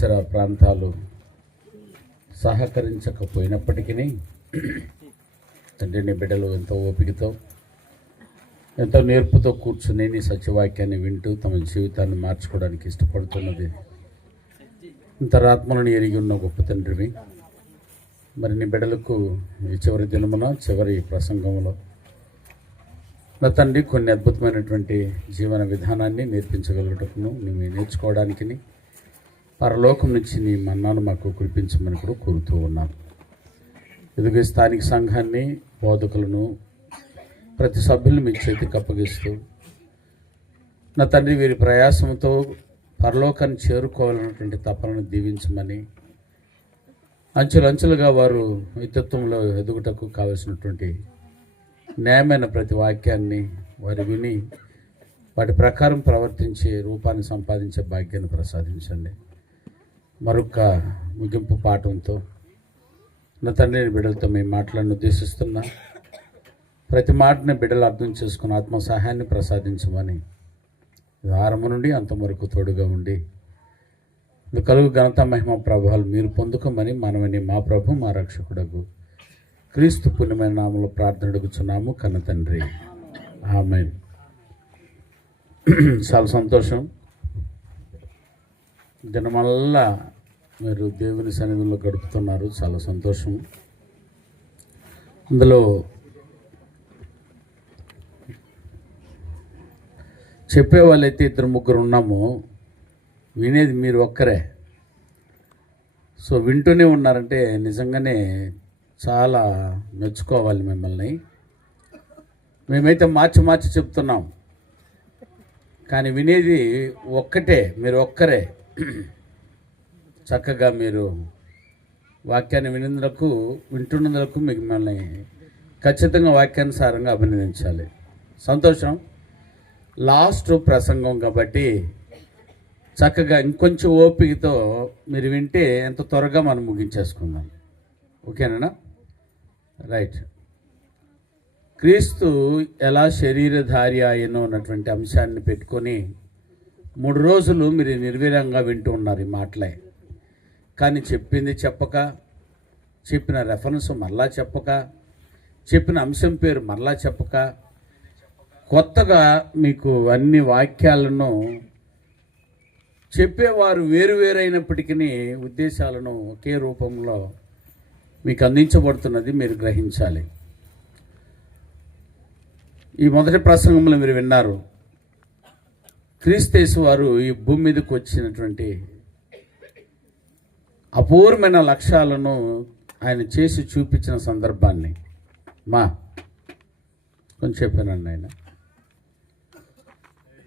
పరిసర ప్రాంతాలు సహకరించకపోయినప్పటికీ తండ్రి నీ బిడ్డలు ఎంతో ఓపికతో ఎంతో నేర్పుతో కూర్చుని నీ సత్యవాక్యాన్ని వింటూ తమ జీవితాన్ని మార్చుకోవడానికి ఇష్టపడుతున్నది అంతరాత్మలను ఎరిగి ఉన్న గొప్ప తండ్రివి. మరి నీ బిడ్డలకు ఈ చివరి దినమున చివరి ప్రసంగంలో నా తండ్రి కొన్ని అద్భుతమైనటువంటి జీవన విధానాన్ని నేర్పించగలుగుటకును నీవు నేర్చుకోవడానికి పరలోకం నుంచి నీ మన్నాను మాకు కురిపించమని కూడా కోరుతూ ఉన్నాను. ఎదుగు స్థానిక సంఘాన్ని బోధకులను ప్రతి సభ్యులను మీ చేతికి అప్పగిస్తూ నా తండ్రి వీరి ప్రయాసంతో పరలోకాన్ని చేరుకోవాలన్నటువంటి తపనను దీవించమని అంచెలంచెలుగా వారు వ్యక్తిత్వంలో ఎదుగుటకు కావలసినటువంటి న్యాయమైన ప్రతి వాక్యాన్ని వారు విని వాటి ప్రకారం ప్రవర్తించే రూపాన్ని సంపాదించే భాగ్యాన్ని ప్రసాదించండి. మరొక ముగింపు పాఠంతో నా తండ్రిని బిడ్డలతో మేము మాట్లాడిన ఉద్దేశిస్తున్నా ప్రతి మాటని బిడ్డలు అర్థం చేసుకుని ఆత్మ సహాయాన్ని ప్రసాదించమని ఆరంభం నుండి అంతవరకు తోడుగా ఉండి కలుగు ఘనత మహిమ ప్రభావాలు మీరు పొందుకోమని మనమని మా ప్రభు మా రక్షకుడకు క్రీస్తు పుణ్యమైన నామంలో ప్రార్థన అడుగుచున్నాము కన్న తండ్రి, ఆమేన్. చాలా సంతోషం. దినమల్లా మీరు దేవుని సన్నిధిలో గడుపుతున్నారు, చాలా సంతోషం. అందులో చెప్పే వాళ్ళైతే ఇద్దరు ముగ్గురు ఉన్నాము, వినేది మీరు ఒక్కరే. సో వింటూనే ఉన్నారంటే నిజంగానే చాలా మెచ్చుకోవాలి మిమ్మల్ని. మేమైతే మార్చి మార్చి చెప్తున్నాం, కానీ వినేది ఒక్కటే, మీరు ఒక్కరే. చక్కగా మీరు వాక్యాన్ని వింటున్నందుకు మిమ్మల్ని ఖచ్చితంగా వాక్యానుసారంగా అభినందించాలి. సంతోషం. లాస్ట్ ప్రసంగం కాబట్టి చక్కగా ఇంకొంచెం ఓపికతో మీరు వింటే ఎంత త్వరగా మనం ముగించేసుకుందాం. ఓకేనా? రైట్. క్రీస్తు ఎలా శరీరధారి ఆయనో అన్నటువంటి అంశాన్ని పెట్టుకొని 3 రోజులు మీరు నిర్వీర్యంగా వింటూ ఉన్నారు ఈ మాటలే. కానీ చెప్పింది చెప్పక, చెప్పిన రెఫరెన్స్ మరలా చెప్పక, చెప్పిన అంశం పేరు మరలా చెప్పక, కొత్తగా మీకు అన్ని వాక్యాలను చెప్పేవారు వేరువేరైనప్పటికీ ఉద్దేశాలను ఒకే రూపంలో మీకు అందించబడుతున్నది మీరు గ్రహించాలి. ఈ మొదటి ప్రసంగంలో మీరు విన్నారు, క్రీస్తు వారు ఈ భూమి మీదకి వచ్చినటువంటి అపూర్వమైన లక్ష్యాలను ఆయన చేసి చూపించిన సందర్భాన్ని కొంచెం చెప్పానండి ఆయన.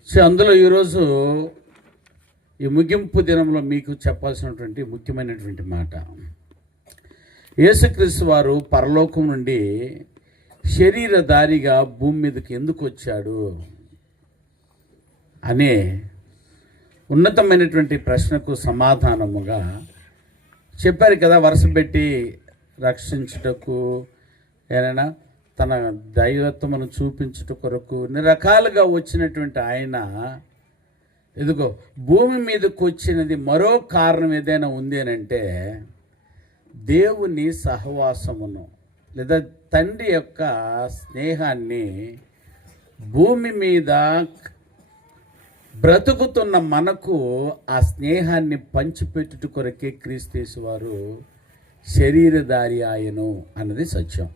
సో అందులో ఈరోజు ఈ ముగింపు దినంలో మీకు చెప్పాల్సినటువంటి ముఖ్యమైనటువంటి మాట, యేసుక్రీస్తు వారు పరలోకం నుండి శరీరధారిగా భూమి మీదకి ఎందుకు వచ్చాడు అనే ఉన్నతమైనటువంటి ప్రశ్నకు సమాధానముగా చెప్పారు కదా. వరుస పెట్టి రక్షించుటకు, ఏదైనా తన దైవత్వమును చూపించుట కొరకు ఇన్ని రకాలుగా వచ్చినటువంటి ఆయన ఇదిగో భూమి మీదకి వచ్చినది మరో కారణం ఏదైనా ఉంది అని అంటే దేవుని సహవాసమును లేదా తండ్రి యొక్క స్నేహాన్ని భూమి మీద బ్రతుకుతున్న మనకు ఆ స్నేహాన్ని పంచిపెట్టుట కొరకే క్రీస్తు వారు శరీరధారి ఆయను అన్నది సత్యం.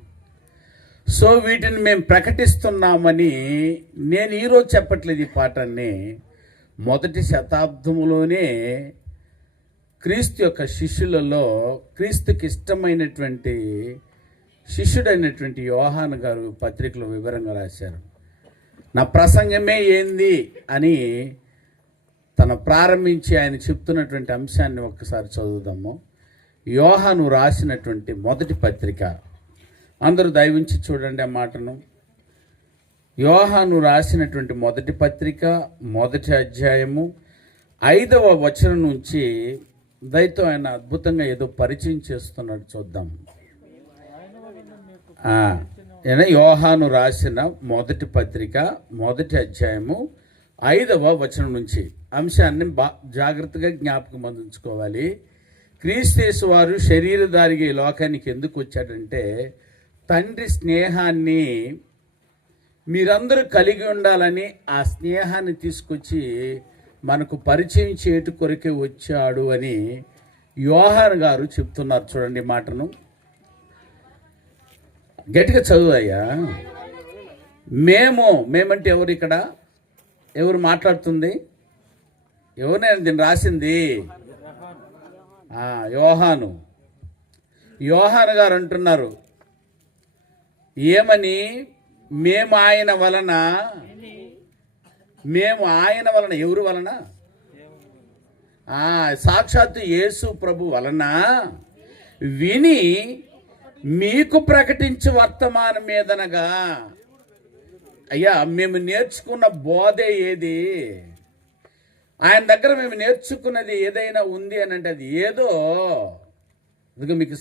సో వీటిని మేము ప్రకటిస్తున్నామని నేను ఈరోజు చెప్పట్లేదు. ఈ పాఠాన్ని మొదటి శతాబ్దంలోనే క్రీస్తు యొక్క శిష్యులలో క్రీస్తుకి ఇష్టమైనటువంటి శిష్యుడైనటువంటి యోహాను గారు పత్రికలో వివరంగా రాశారు. నా ప్రసంగమే ఏంది అని తన ప్రారంభించి ఆయన చెప్తున్నటువంటి అంశాన్ని ఒక్కసారి చదువుదాము. యోహాను రాసినటువంటి మొదటి పత్రిక, అందరూ దయవుంచి చూడండి ఆ మాటను. యోహాను రాసినటువంటి మొదటి పత్రిక 1వ అధ్యాయము 5వ వచనం నుంచి దయతో ఆయన అద్భుతంగా ఏదో పరిచయం చేస్తున్నాడు, చూద్దాం. యోహాను రాసిన మొదటి పత్రిక 1వ అధ్యాయము 5వ వచనం నుంచి అంశాన్ని జాగ్రత్తగా జ్ఞాపకం అందించుకోవాలి. క్రీస్తు వారు శరీరధారిగా ఈ లోకానికి ఎందుకు వచ్చాడంటే తండ్రి స్నేహాన్ని మీరందరూ కలిగి ఉండాలని, ఆ స్నేహాన్ని తీసుకొచ్చి మనకు పరిచయం చేయట కొరకే వచ్చాడు అని యోహాను గారు చెప్తున్నారు. చూడండి మాటను గట్టిగా చదువయ్యా. మేమంటే ఎవరు? ఇక్కడ ఎవరు మాట్లాడుతుంది? ఎవరినైనా దీన్ని రాసింది? యోహాను గారు అంటున్నారు ఏమని? మేము ఆయన వలన ఎవరు వలన? సాక్షాత్తు యేసు ప్రభు వలన విని మీకు ప్రకటించు వర్తమానం మీదనగా. అయ్యా, మేము నేర్చుకున్న బోధే ఏది? ఆయన దగ్గర మేము నేర్చుకున్నది ఏదైనా ఉంది అని అంటే అది ఏదో అందుకే మీకు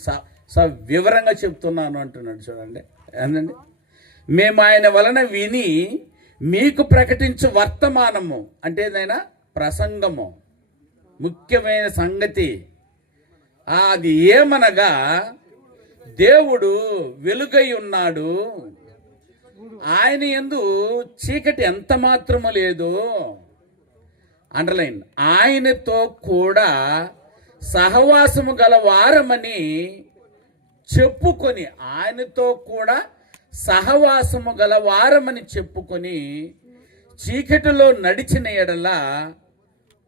వివరంగా చెప్తున్నాను అంటున్నాడు. చూడండి ఏంటండి, మేము ఆయన వలన విని మీకు ప్రకటించు వర్తమానము అంటే ఏదైనా ప్రసంగము, ముఖ్యమైన సంగతి. అది ఏమనగా దేవుడు వెలుగై ఉన్నాడు, ఆయన యందు చీకటి ఎంత మాత్రము లేదు. అండర్లైన్. ఆయనతో కూడా సహవాసము గల వారమని చెప్పుకొని, ఆయనతో కూడా సహవాసము గల వారమని చెప్పుకొని చీకటిలో నడిచిన ఎడల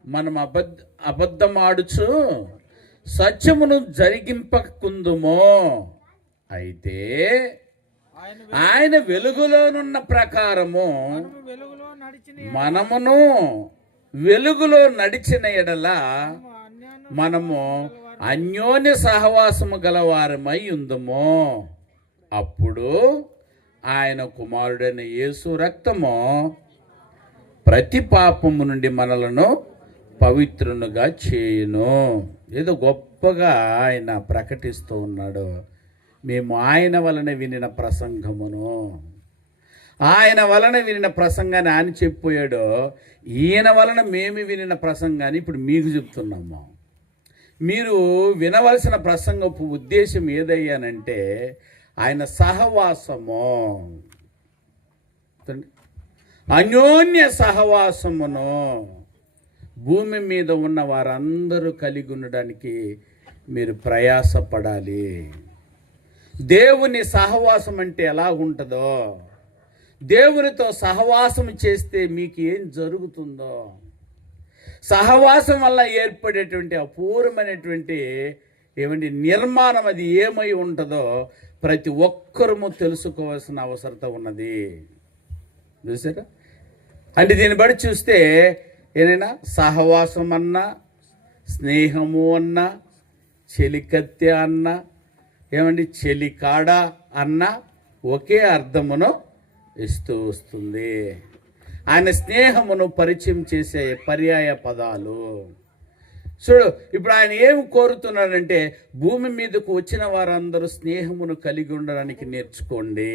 మనం అబద్ధమాడుచు సత్యమును జరిగింపకుందుమో. అయితే ఆయన వెలుగులోనున్న ప్రకారము మనమును వెలుగులో నడిచిన ఎడల మనము అన్యోన్య సహవాసము గలవారమై ఉందము. అప్పుడు ఆయన కుమారుడైన యేసు రక్తము ప్రతి పాపము నుండి మనలను పవిత్రునుగా చేయును. ఏదో గొప్పగా ఆయన ప్రకటిస్తూ ఉన్నాడు. మేము ఆయన వలన వినిన ప్రసంగమును, ఆయన వలన వినిన ప్రసంగాన్ని ఆయన చెప్పిపోయాడు. ఈయన వలన మేము వినిన ప్రసంగాన్ని ఇప్పుడు మీకు చెప్తున్నాము. మీరు వినవలసిన ప్రసంగపు ఉద్దేశం ఏదయ్యానంటే ఆయన సహవాసము, అన్యోన్య సహవాసమును భూమి మీద ఉన్న వారందరూ కలిగి ఉండడానికి మీరు ప్రయాసపడాలి. దేవుని సహవాసం అంటే ఎలా ఉంటుందో, దేవునితో సహవాసం చేస్తే మీకు ఏం జరుగుతుందో, సహవాసం వల్ల ఏర్పడేటువంటి అపూర్వమైనటువంటి నిర్మాణం అది ఏమై ఉంటుందో ప్రతి ఒక్కరూ తెలుసుకోవాల్సిన అవసరత ఉన్నది. చూసారా? అంటే దీన్ని బట్టి చూస్తే ఏదైనా సహవాసం అన్నా, స్నేహము అన్నా, చెలికత్తె అన్నా, చెలికాడ అన్నా ఒకే అర్థమును ఇస్తూ వస్తుంది. ఆయన స్నేహమును పరిచయం చేసే పర్యాయ పదాలు. చూడు, ఇప్పుడు ఆయన ఏం కోరుతున్నాడంటే భూమి మీదకు వచ్చిన వారందరూ స్నేహమును కలిగి ఉండడానికి నేర్చుకోండి.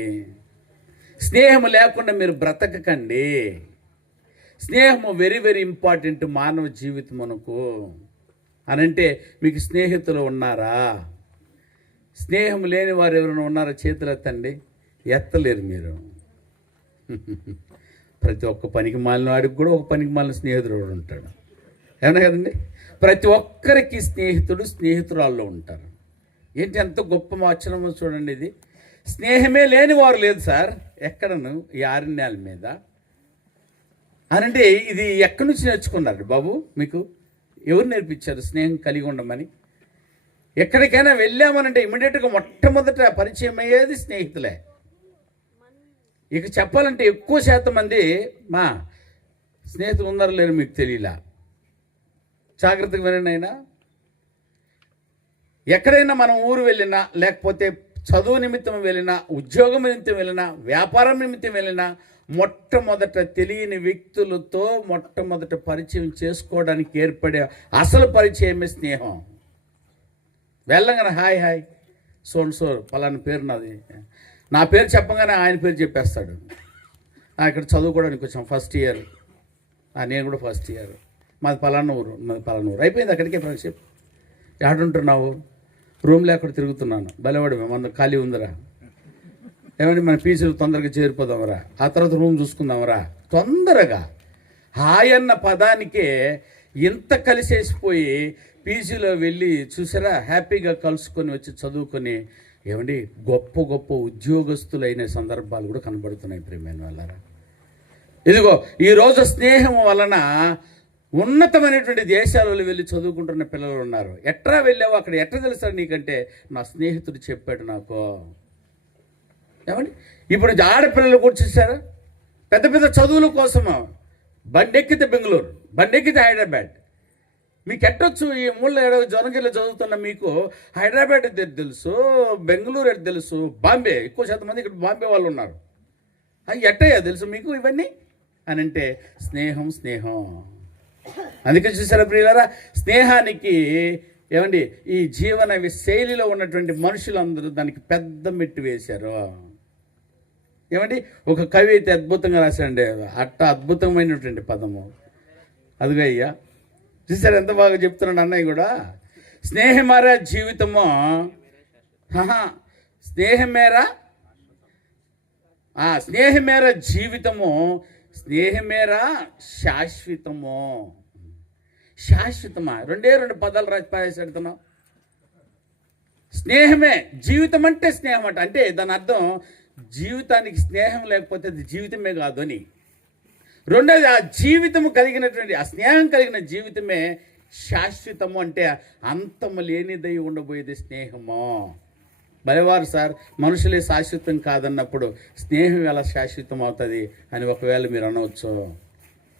స్నేహము లేకుండా మీరు బ్రతకకండి. స్నేహము వెరీ వెరీ ఇంపార్టెంట్ మానవ జీవితమునకు. అనంటే మీకు స్నేహితులు ఉన్నారా? స్నేహం లేని వారు ఎవరైనా ఉన్నారా? చేతులు ఎత్తండి. ఎత్తలేరు మీరు. ప్రతి ఒక్క పనికి మాలిన వాడికి కూడా ఒక పనికి మాలిన స్నేహితుడు కూడా ఉంటాడు. ఏమన్నా కదండి? ప్రతి ఒక్కరికి స్నేహితురాల్లో ఉంటారు. ఏంటి ఎంత గొప్ప ఆచరణమో చూడండి. ఇది స్నేహమే లేని వారు లేదు సార్ ఎక్కడను ఈ ఆరణ్యాల మీద. అనంటే ఇది ఎక్కడి నుంచి నేర్చుకున్నారు బాబు? మీకు ఎవరు నేర్పించారు స్నేహం కలిగి ఉండమని? ఎక్కడికైనా వెళ్ళామనంటే ఇమ్మీడియట్గా మొట్టమొదట పరిచయం అయ్యేది స్నేహితులే. ఇక చెప్పాలంటే ఎక్కువ శాతం మంది మా స్నేహితులు ఉన్నారో లేరు మీకు తెలియలా. జాగ్రత్తగా వినండి. అయినా ఎక్కడైనా మనం ఊరు వెళ్ళినా, లేకపోతే చదువు నిమిత్తం వెళ్ళినా, ఉద్యోగం నిమిత్తం వెళ్ళినా, వ్యాపారం నిమిత్తం వెళ్ళినా, మొట్టమొదట తెలియని వ్యక్తులతో మొట్టమొదట పరిచయం చేసుకోవడానికి ఏర్పడే అసలు పరిచయమే స్నేహం. వెళ్ళగానే హాయ్ హాయ్ సో పలానా పేరు నాది, నా పేరు చెప్పగానే ఆయన పేరు చెప్పేస్తాడు. ఇక్కడ చదువుకోవడానికి వచ్చాం, ఫస్ట్ ఇయర్. నేను కూడా ఫస్ట్ ఇయర్, మాది పలానా ఊరు అయిపోయింది. అక్కడికే ఫ్రెండ్షిప్. ఎక్కడుంటున్నావు? రూమ్ లేకుండా తిరుగుతున్నాను. బలవాడు మన ఖాళీ ఉందిరా, ఏమంటే మన పీసీలు తొందరగా చేరిపోదామరా, ఆ తర్వాత రూమ్ చూసుకుందామరా. తొందరగా హాయ్ అన్న పదానికే ఇంత కలిసేసిపోయి పీజీలో వెళ్ళి చూసారా, హ్యాపీగా కలుసుకొని వచ్చి చదువుకొని ఏమండి గొప్ప గొప్ప ఉద్యోగస్తులైన సందర్భాలు కూడా కనబడుతున్నాయి ప్రియమైన వాళ్ళారా. ఇదిగో ఈరోజు స్నేహం వలన ఉన్నతమైనటువంటి దేశాలలో వెళ్ళి చదువుకుంటున్న పిల్లలు ఉన్నారు. ఎట్లా వెళ్ళావు, అక్కడ ఎట్లా తెలుసా నీకంటే నా స్నేహితుడు చెప్పాడు నాకు. ఏమండి ఇప్పుడు ఆడపిల్లలు కూడా చూసారా, పెద్ద పెద్ద చదువుల కోసము బండెక్కితే బెంగళూరు, బండెక్కితే హైదరాబాద్. మీకు ఎట్టొచ్చు ఈ మూల జొనగిరిలో చదువుతున్న మీకు హైదరాబాద్ తెలుసు, బెంగళూరు ఎట్ తెలుసు, బాంబే ఎక్కువ శాతం మంది ఇక్కడ బాంబే వాళ్ళు ఉన్నారు. అవి ఎట్టయ్యా తెలుసు మీకు ఇవన్నీ అని అంటే స్నేహం స్నేహం. అందుకే చూసారా ప్రియులారా, స్నేహానికి ఏమండి ఈ జీవన శైలిలో ఉన్నటువంటి మనుషులందరూ దానికి పెద్ద మెట్టు వేశారు. ఏమండి ఒక కవి అయితే అద్భుతంగా రాశాడండి, అట్ట అద్భుతమైనటువంటి పదము అదిగా అయ్యా. చూసారు ఎంత బాగా చెప్తున్నాడు అన్నయ్య కూడా. స్నేహమేరా జీవితము, స్నేహమేరా స్నేహమేరా జీవితము, స్నేహమేరా శాశ్వతము. శాశ్వతమా, రెండు పదాలు రాసి పారేసాడుతున్నావు. స్నేహమే జీవితం అంటే స్నేహం అంటే దాని అర్థం జీవితానికి స్నేహం లేకపోతే అది జీవితమే కాదు అని. రెండోది ఆ జీవితము కలిగినటువంటి ఆ స్నేహం కలిగిన జీవితమే శాశ్వతము అంటే అంతము లేనిదై ఉండబోయేది స్నేహము. బలివారు సార్ మనుషులే శాశ్వతం కాదన్నప్పుడు స్నేహం ఎలా శాశ్వతం అవుతుంది అని ఒకవేళ మీరు అనవచ్చు.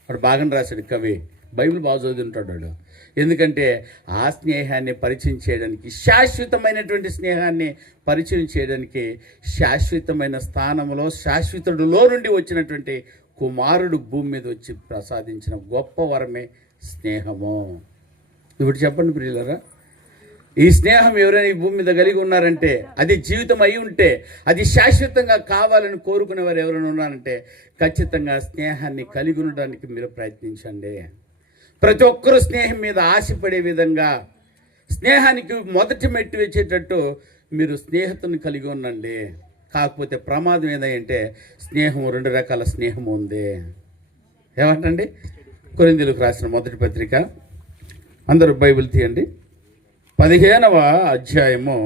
వాడు బాగా రాశాడు కవి, బైబిల్ బాగా చదువుతుంటాడు వాడు. ఎందుకంటే ఆ స్నేహాన్ని పరిచయం చేయడానికి, శాశ్వతమైనటువంటి స్నేహాన్ని పరిచయం చేయడానికి శాశ్వతమైన స్థానంలో శాశ్వతుడిలో నుండి వచ్చినటువంటి కుమారుడు భూమి మీద వచ్చి ప్రసాదించిన గొప్ప వరమే స్నేహము. ఇప్పుడు చెప్పండి ప్రియులరా, ఈ స్నేహం ఎవరైనా ఈ భూమి మీద కలిగి ఉన్నారంటే, అది జీవితం అయి ఉంటే, అది శాశ్వతంగా కావాలని కోరుకునేవారు ఎవరైనా ఉన్నారంటే ఖచ్చితంగా స్నేహాన్ని కలిగి ఉండడానికి మీరు ప్రయత్నించండి. ప్రతి ఒక్కరూ స్నేహం మీద ఆశపడే విధంగా స్నేహానికి మొదటి మెట్టు వేసేటట్టు మీరు స్నేహితుని కలిగి ఉండండి. కాకపోతే ప్రమాదం ఏదంటే స్నేహం రెండు రకాల స్నేహం ఉంది. ఏమంటండి? కొరింథీయులకు రాసిన మొదటి పత్రిక, అందరూ బైబిల్ తీయండి, 15వ అధ్యాయము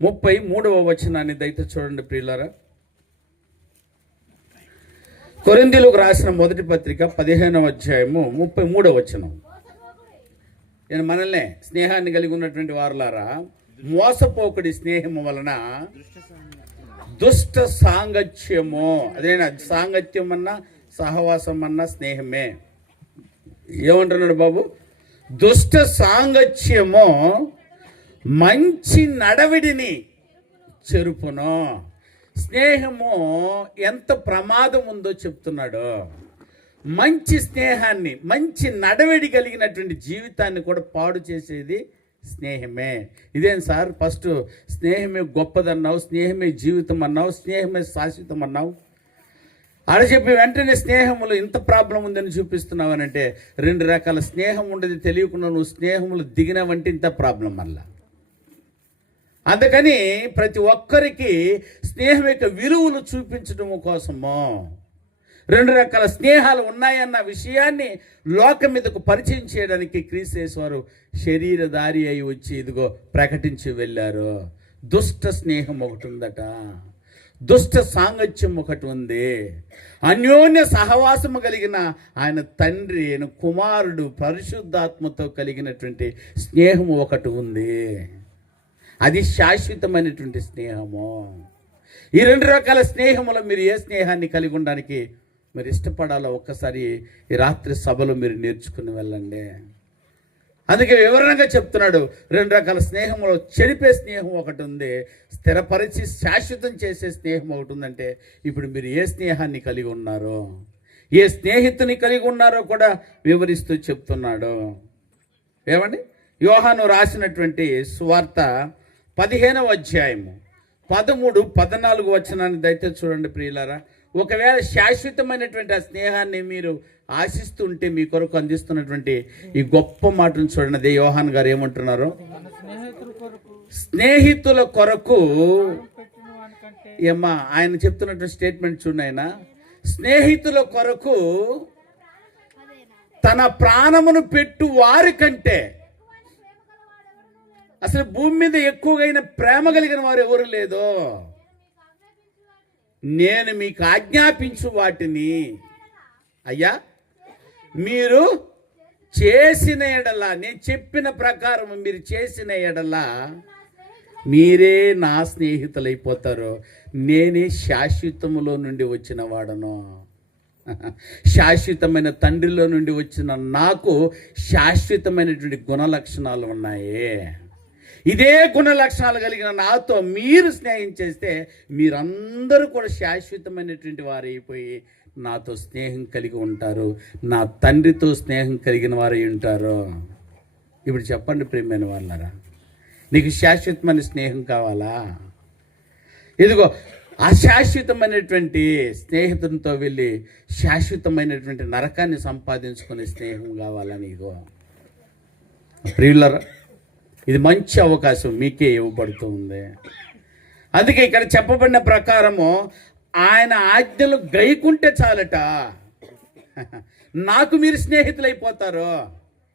33వ వచనాన్ని దయచేసి చూడండి ప్రియులారా. కొరింథీయులకు రాసిన మొదటి పత్రిక 15వ అధ్యాయము 33వ వచనం. నేను మనల్నే స్నేహాన్ని కలిగి ఉన్నటువంటి వారులారా, మోసపోకుడి స్నేహము వలన దుష్ట సాంగత్యము, అదేనా సాంగత్యం అన్నా సహవాసం అన్నా స్నేహమే. ఏమంటున్నాడు బాబు? దుష్ట సాంగత్యము మంచి నడవిడిని చెరుపును. స్నేహము ఎంత ప్రమాదం ఉందో చెప్తున్నాడు. మంచి స్నేహాన్ని, మంచి నడవడి కలిగినటువంటి జీవితాన్ని కూడా పాడు చేసేది స్నేహమే. ఇదేం సార్ ఫస్ట్ స్నేహమే గొప్పదన్నావు, స్నేహమే జీవితం అన్నావు, స్నేహమే శాశ్వతం అన్నావు, ఆడ చెప్పి వెంటనే స్నేహములు ఇంత ప్రాబ్లం ఉందని చూపిస్తున్నావు అని అంటే, రెండు రకాల స్నేహం ఉండేది తెలియకుండా నువ్వు స్నేహములు దిగినవంటే ఇంత ప్రాబ్లం మళ్ళా. అందుకని ప్రతి ఒక్కరికి స్నేహం యొక్క విలువలు చూపించడం కోసము రెండు రకాల స్నేహాలు ఉన్నాయన్న విషయాన్ని లోకం మీదకు పరిచయం చేయడానికి క్రీస్తు వారు శరీరధారి అయి వచ్చి ఇదిగో ప్రకటించి వెళ్ళారు. దుష్ట స్నేహం ఒకటి ఉందట, దుష్ట సాంగత్యం ఒకటి ఉంది, అన్యోన్య సహవాసము కలిగిన ఆయన తండ్రి, ఆయన కుమారుడు పరిశుద్ధాత్మతో కలిగినటువంటి స్నేహము ఒకటి ఉంది. అది శాశ్వతమైనటువంటి స్నేహము. ఈ రెండు రకాల స్నేహములో మీరు ఏ స్నేహాన్ని కలిగి ఉండడానికి మీరు ఇష్టపడాలో ఒక్కసారి ఈ రాత్రి సభలో మీరు నేర్చుకుని వెళ్ళండి. అందుకే వివరణగా చెప్తున్నాడు, రెండు రకాల స్నేహంలో చెడిపే స్నేహం ఒకటి ఉంది, స్థిరపరిచి శాశ్వతం చేసే స్నేహం ఒకటి ఉందంటే ఇప్పుడు మీరు ఏ స్నేహాన్ని కలిగి ఉన్నారో, ఏ స్నేహితుని కలిగి ఉన్నారో కూడా వివరిస్తూ చెప్తున్నాడు. ఏమండి? యోహాను రాసినటువంటి సువార్త 15వ అధ్యాయము 13, 14 వచనాన్ని దయచేసి చూడండి ప్రియులారా. ఒకవేళ శాశ్వతమైనటువంటి ఆ స్నేహాన్ని మీరు ఆశిస్తుంటే మీ కొరకు అందిస్తున్నటువంటి ఈ గొప్ప మాటను చూడండి. అదే యోహాన్ గారు ఏమంటున్నారు? స్నేహితుల కొరకు ఏమ్మా ఆయన చెప్తున్నటువంటి స్టేట్మెంట్ చూడండి. ఆయన స్నేహితుల కొరకు తన ప్రాణమును పెట్టు వారి కంటే అసలు భూమి మీద ఎక్కువగా ప్రేమ కలిగిన వారు ఎవరు లేదో. నేను మీకు ఆజ్ఞాపించు వాటిని అయ్యా మీరు చేసిన ఎడల, నేను చెప్పిన ప్రకారం మీరు చేసిన ఎడల మీరే నా స్నేహితులైపోతారు. నేనే శాశ్వతములో నుండి వచ్చిన వాడను. శాశ్వతమైన తండ్రిలో నుండి వచ్చిన నాకు శాశ్వతమైనటువంటి గుణ లక్షణాలు ఉన్నాయి. ఇదే గుణ లక్షణాలు కలిగిన నాతో మీరు స్నేహం చేస్తే మీరందరూ కూడా శాశ్వతమైనటువంటి వారు అయిపోయి నాతో స్నేహం కలిగి ఉంటారు, నా తండ్రితో స్నేహం కలిగిన వారు ఉంటారు. ఇప్పుడు చెప్పండి ప్రియమైన వాళ్ళారా, నీకు శాశ్వతమైన స్నేహం కావాలా? ఇదిగో అశాశ్వతమైనటువంటి స్నేహితునితో వెళ్ళి శాశ్వతమైనటువంటి నరకాన్ని సంపాదించుకునే స్నేహం కావాలా నీకు? ప్రియులరా, ఇది మంచి అవకాశం మీకే ఇవ్వబడుతుంది. అందుకే ఇక్కడ చెప్పబడిన ప్రకారము ఆయన ఆజ్ఞలు గైకుంటే చాలట నాకు మీరు స్నేహితులైపోతారు.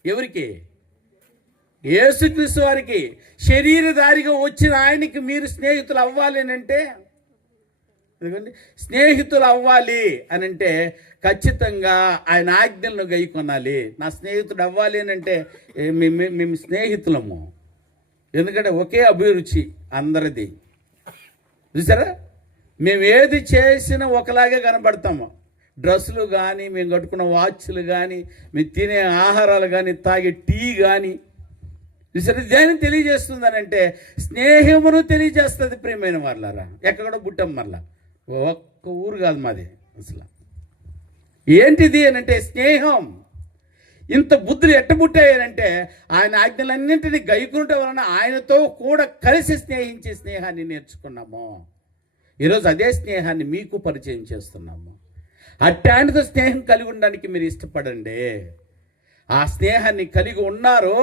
ఎవరికి? యేసుక్రీస్తు వారికి. శరీరధారిగా వచ్చిన ఆయనకి మీరు స్నేహితులు అవ్వాలి అని అంటే, ఎందుకంటే స్నేహితులు అవ్వాలి అని అంటే ఖచ్చితంగా ఆయన ఆజ్ఞలను గైకొనాలి. నా స్నేహితుడు అవ్వాలి అని అంటే మేము స్నేహితులము. ఎందుకంటే ఒకే అభిరుచి అందరిది. చూసారా, మేము ఏది చేసినా ఒకలాగే కనబడతాము. డ్రెస్సులు కానీ, మేము కట్టుకున్న వాచ్లు కానీ, మేము తినే ఆహారాలు కానీ, తాగే టీ కానీ, చూసారా దేని తెలియజేస్తుందని అంటే స్నేహమును తెలియజేస్తుంది. ప్రియమైన వాళ్ళారా, ఎక్కడ పుట్టాం మళ్ళా, ఒక్క ఊరు కాదు మాది. అసలు ఏంటిది అని అంటే స్నేహం. ఇంత బుద్ధులు ఎట్టబుట్టాయనంటే ఆయన ఆజ్ఞలన్నింటినీ గైకుంట వలన ఆయనతో కూడా కలిసి స్నేహించి స్నేహాన్ని నేర్చుకున్నాము. ఈరోజు అదే స్నేహాన్ని మీకు పరిచయం చేస్తున్నాము. అట్టానితో స్నేహం కలిగి ఉండడానికి మీరు ఇష్టపడండి. ఆ స్నేహాన్ని కలిగి ఉన్నారు,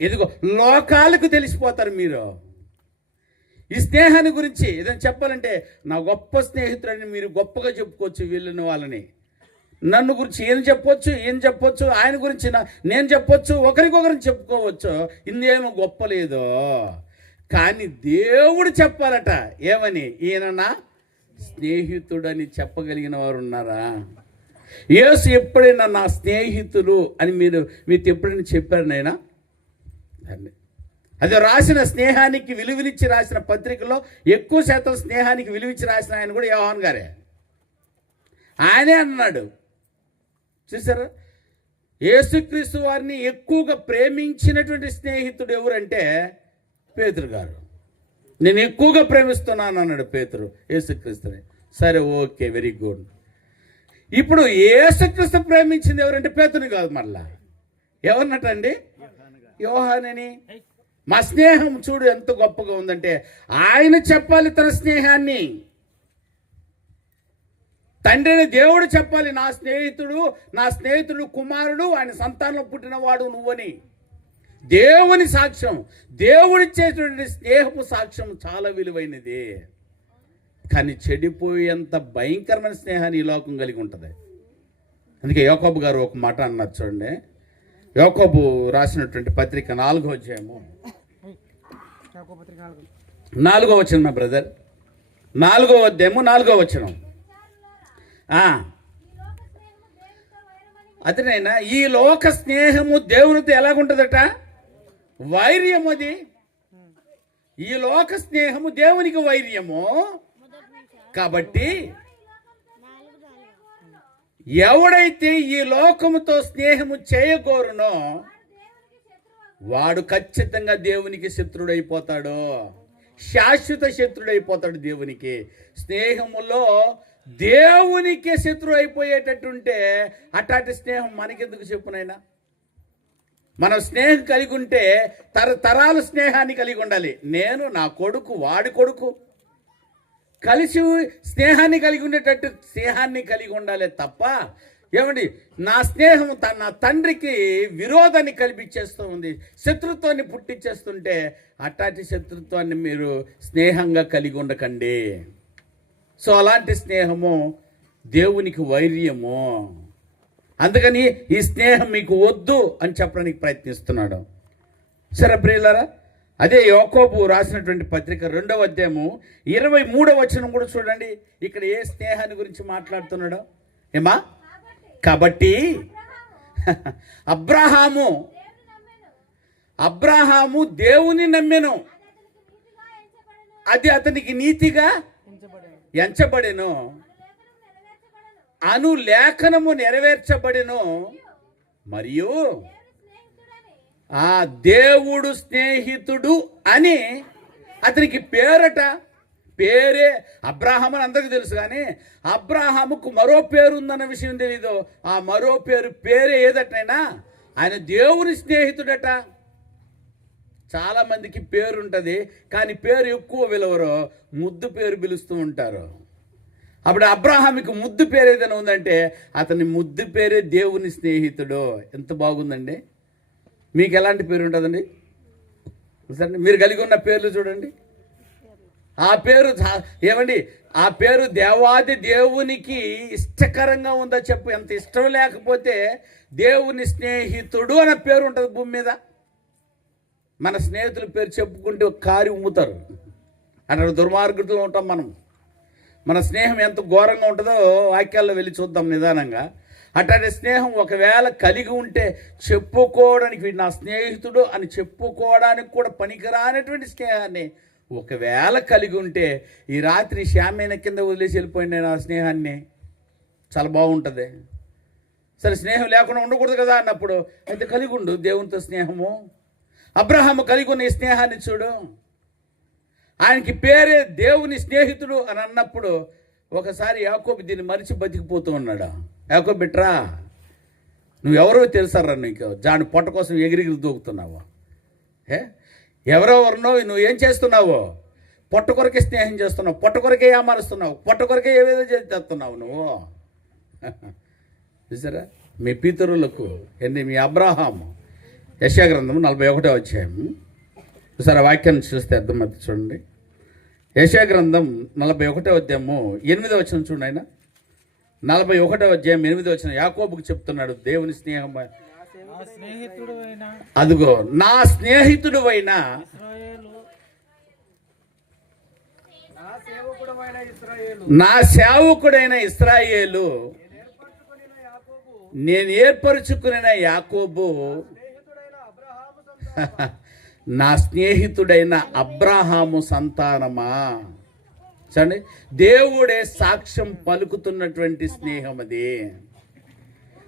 ఇదిగో లోకాలకు తెలిసిపోతారు మీరు. ఈ స్నేహాన్ని గురించి ఏదైనా చెప్పాలంటే నా గొప్ప స్నేహితుడని మీరు గొప్పగా చెప్పుకోవచ్చు. వీళ్ళని వాళ్ళని నన్ను గురించి ఏం చెప్పొచ్చు, ఆయన గురించి నేను చెప్పొచ్చు, ఒకరికొకరిని చెప్పుకోవచ్చు. ఇందేమో గొప్ప లేదు. కానీ దేవుడు చెప్పాలట ఏమని? ఈయన నా స్నేహితుడని చెప్పగలిగిన వారు ఉన్నారా? యేసు ఎప్పుడైనా నా స్నేహితులు అని మీతో ఎప్పుడైనా చెప్పారు నాయనా? అది రాసిన స్నేహానికి విలువనిచ్చి రాసిన పత్రికలో ఎక్కువ శాతం స్నేహానికి విలువిచ్చి రాసిన ఆయన కూడా యోహాన్ గారే. ఆయనే అన్నాడు. చూసారా, యేసుక్రీస్తు వారిని ఎక్కువగా ప్రేమించినటువంటి స్నేహితుడు ఎవరంటే పేతురు గారు. నేను ఎక్కువగా ప్రేమిస్తున్నాను అన్నాడు పేతురు యేసుక్రీస్తుని. సరే, ఓకే, వెరీ గుడ్. ఇప్పుడు యేసుక్రీస్తు ప్రేమించింది ఎవరంటే పేతుని కాదు, మళ్ళా ఎవరినటండి? యోహానని. మా స్నేహం చూడు ఎంత గొప్పగా ఉందంటే ఆయన చెప్పాలి తన స్నేహాన్ని. తండ్రిని దేవుడు చెప్పాలి, నా స్నేహితుడు కుమారుడు, ఆయన సంతానంలో పుట్టినవాడు నువ్వని. దేవుని సాక్ష్యం, దేవుడిచ్చేటువంటి స్నేహపు సాక్ష్యం చాలా విలువైనది. కానీ చెడిపోయేంత భయంకరమైన స్నేహాన్ని ఈ లోకం కలిగి ఉంటుంది. అందుకే యాకోబు గారు ఒక మాట అన్నారు చూడండి. యాకోబు రాసినటువంటి పత్రిక 4వ అధ్యాయము 4వ వచనం, మా బ్రదర్, 4వ అధ్యాయము 4వ వచనం. అతనైనా ఈ లోక స్నేహము దేవునితో ఎలాగుంటుందట? వైర్యం. అది ఈ లోక స్నేహము దేవునికి వైర్యము. కాబట్టి ఎవడైతే ఈ లోకముతో స్నేహము చేయగోరునో వాడు ఖచ్చితంగా దేవునికి శత్రుడైపోతాడు, శాశ్వత శత్రుడైపోతాడు దేవునికి. స్నేహములో దేవునికి శత్రువు అయిపోయేటట్టుంటే అట్లాంటి స్నేహం మనకెందుకు చెప్పునైనా? మనం స్నేహం కలిగి ఉంటే తరతరాల స్నేహాన్ని కలిగి ఉండాలి. నేను, నా కొడుకు, వాడి కొడుకు కలిసి స్నేహాన్ని కలిగి ఉండేటట్టు స్నేహాన్ని కలిగి ఉండాలి తప్ప ఏమండి నా స్నేహం నా తండ్రికి విరోధాన్ని కల్పించేస్తూ ఉంది, శత్రుత్వాన్ని పుట్టించేస్తుంటే అట్లాంటి శత్రుత్వాన్ని మీరు స్నేహంగా కలిగి ఉండకండి. సో అలాంటి స్నేహము దేవునికి వైర్యము. అందుకని ఈ స్నేహం మీకు వద్దు అని చెప్పడానికి ప్రయత్నిస్తున్నాడు. సరే ప్రియులారా, అదే యాకోబు రాసినటువంటి పత్రిక 2వ అధ్యాయము 23వ వచనం కూడా చూడండి. ఇక్కడ ఏ స్నేహాన్ని గురించి మాట్లాడుతున్నాడు ఏమా? కాబట్టి అబ్రాహాము దేవుని నమ్మెను, అది అతనికి నీతిగా ఎంచబడెను అను లేఖనము నెరవేర్చబడెను. మరియు ఆ దేవుడు స్నేహితుడు అని అతనికి పేరే అబ్రాహాము అని అందరికీ తెలుసు, కానీ అబ్రాహాముకు మరో పేరు ఉందన్న విషయం తెలీదు. ఆ మరో పేరే ఏదటైనా ఆయన దేవుని స్నేహితుడట. చాలామందికి పేరు ఉంటుంది, కానీ పేరు ఎక్కువ విలువరు, ముద్దు పేరు పిలుస్తూ ఉంటారు. అప్పుడు అబ్రాహాముకి ముద్దు పేరు ఏదైనా ఉందంటే అతని ముద్దు పేరే దేవుని స్నేహితుడు. ఎంత బాగుందండి. మీకు ఎలాంటి పేరు ఉంటుందండి? సరే, మీరు కలిగి ఉన్న పేర్లు చూడండి. ఆ పేరు ఏమండి, ఆ పేరు దేవాది దేవునికి ఇష్టకరంగా ఉందా చెప్పు. ఎంత ఇష్టం లేకపోతే దేవుని స్నేహితుడు అనే పేరు ఉంటుంది భూమి మీద. మన స్నేహితుల పేరు చెప్పుకుంటే కారి ఉమ్ముతారు. అక్కడ దుర్మార్గుడిలో ఉంటాం మనం. మన స్నేహం ఎంత ఘోరంగా ఉంటుందో వాక్యాల్లో వెళ్ళి చూద్దాం నిదానంగా. అట్లాంటి స్నేహం ఒకవేళ కలిగి ఉంటే చెప్పుకోవడానికి, వీడు నా స్నేహితుడు అని చెప్పుకోవడానికి కూడా పనికిరానటువంటి స్నేహాన్ని ఒకవేళ కలిగి ఉంటే ఈ రాత్రి శామ్యాన కింద వదిలేసి వెళ్ళిపోయింది నా స్నేహాన్ని, చాలా బాగుంటుంది. సరే, స్నేహం లేకుండా ఉండకూడదు కదా అన్నప్పుడు అయితే కలిగి ఉండు దేవునితో స్నేహము. అబ్రహాము కలిగి ఉన్న ఈ స్నేహాన్ని చూడు. ఆయనకి పేరే దేవుని స్నేహితుడు అని అన్నప్పుడు ఒకసారి యాకోబు దీన్ని మరిచి బతికిపోతూ ఉన్నాడు. యాకోబు బిట్రా, నువ్వెవరో తెలుసారా నీకు? జాను పొట్ట కోసం ఎగిరిగిరి దూకుతున్నావు. ఎవరెవరినో నువ్వేం చేస్తున్నావు? పొట్ట కొరకే స్నేహం చేస్తున్నావు, పొట్ట కొరకే ఏమారుస్తున్నావు, పొట్ట కొరకే ఏవేదో చేస్తున్నావు నువ్వు. చూసారా మీ పితరులకు మీ అబ్రాహాము. యెషయా గ్రంథము 41వ అధ్యాయం. చూసారా వాక్యాన్ని చూస్తే అర్థమవుతుంది చూడండి. యెషయా గ్రంథం 41వ అధ్యాయము 8వ వచనం చూడండి. ఆయన 41వ అధ్యాయం 8వ వచనం యాకోబుకు చెప్తున్నాడు దేవుని స్నేహం. అదిగో నా స్నేహితుడువైన నా సేవకుడైన ఇశ్రాయేలు, నేను ఏర్పరచుకున్న యాకోబు, నా స్నేహితుడైన అబ్రాహాము సంతానమా. చూడండి, దేవుడే సాక్ష్యం పలుకుతున్నటువంటి స్నేహం అది.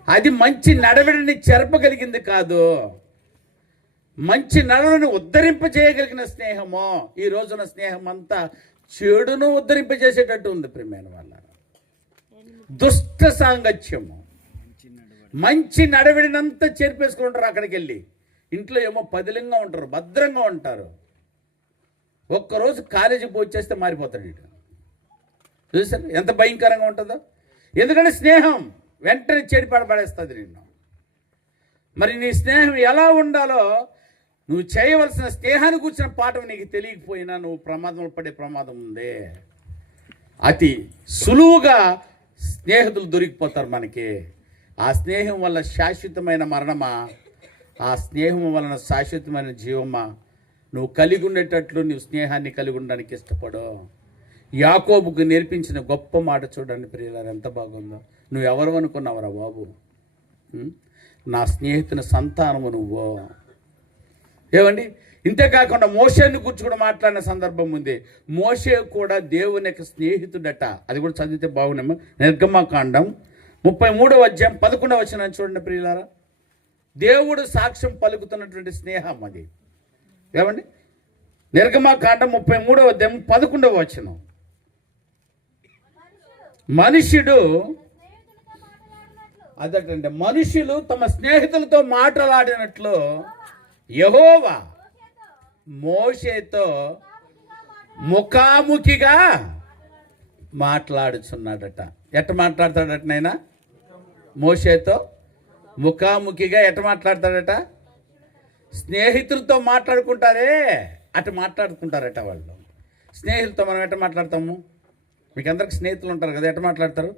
అది మంచి నడవడిని చెరపగలిగింది కాదు, మంచి నడవడిని ఉద్ధరింపజేయగలిగిన స్నేహము. ఈ రోజున స్నేహం అంతా చెడును ఉద్ధరింపజేసేటట్టు ఉంది ప్రియమైన వాళ్ళ. దుష్ట సాంగత్యము, మంచి నడవడినంతా చేర్పేసుకుని ఉంటారు. అక్కడికి వెళ్ళి ఇంట్లో ఏమో పదిలంగా ఉంటారు, భద్రంగా ఉంటారు. ఒక్కరోజు కాలేజీ పోచేస్తే మారిపోతాడు ఇటు. చూసారు ఎంత భయంకరంగా ఉంటుందో. ఎందుకంటే స్నేహం వెంటనే చెడి పడబడేస్తుంది నిన్ను. మరి నీ స్నేహం ఎలా ఉండాలో, నువ్వు చేయవలసిన స్నేహాన్ని కూర్చున్న పాఠం నీకు తెలియకపోయినా నువ్వు ప్రమాదంలో పడే ప్రమాదం ఉంది. అతి సులువుగా స్నేహితులు దొరికిపోతారు మనకి. ఆ స్నేహం వల్ల శాశ్వతమైన మరణమా, ఆ స్నేహం వలన శాశ్వతమైన జీవమా? నువ్వు కలిగి ఉండేటట్లు నువ్వు స్నేహాన్ని కలిగి ఉండడానికి ఇష్టపడు. యాకోబుకు నేర్పించిన గొప్ప మాట చూడండి ప్రియులారా, ఎంత బాగుందో. నువ్వు ఎవరు అనుకున్నావురా బాబు? నా స్నేహితుని సంతానము నువ్వు. ఏమండి, ఇంతేకాకుండా మోషేని గురించి కూడా మాట్లాడిన సందర్భం ఉంది. మోషే కూడా దేవుని యొక్క స్నేహితుడట. అది కూడా చదివితే బాగున్నాము. నిర్గమకాండం 33వ అధ్యాయం 11వ వచనం చూడండి ప్రియులారా. దేవుడు సాక్ష్యం పలుకుతున్నటువంటి స్నేహం అది. ఏమండి, నిర్గమకాండం 33వ అధ్యాయం 11వ వచనం. మనుష్యుడు అదటంటే మనుషులు తమ స్నేహితులతో మాట్లాడినట్లు యెహోవా మోషేతో ముఖాముఖిగా మాట్లాడుచున్నాడట. ఎట్ట మాట్లాడతాడట నాయనా? మోషేతో ముఖాముఖిగా ఎట్ట మాట్లాడతాడట? స్నేహితులతో మాట్లాడుకుంటారే అటు మాట్లాడుకుంటారట వాళ్ళు. స్నేహితులతో మనం ఎట్ట మాట్లాడతాము? మీకు అందరికి స్నేహితులు ఉంటారు కదా, ఎట్ట మాట్లాడతారు?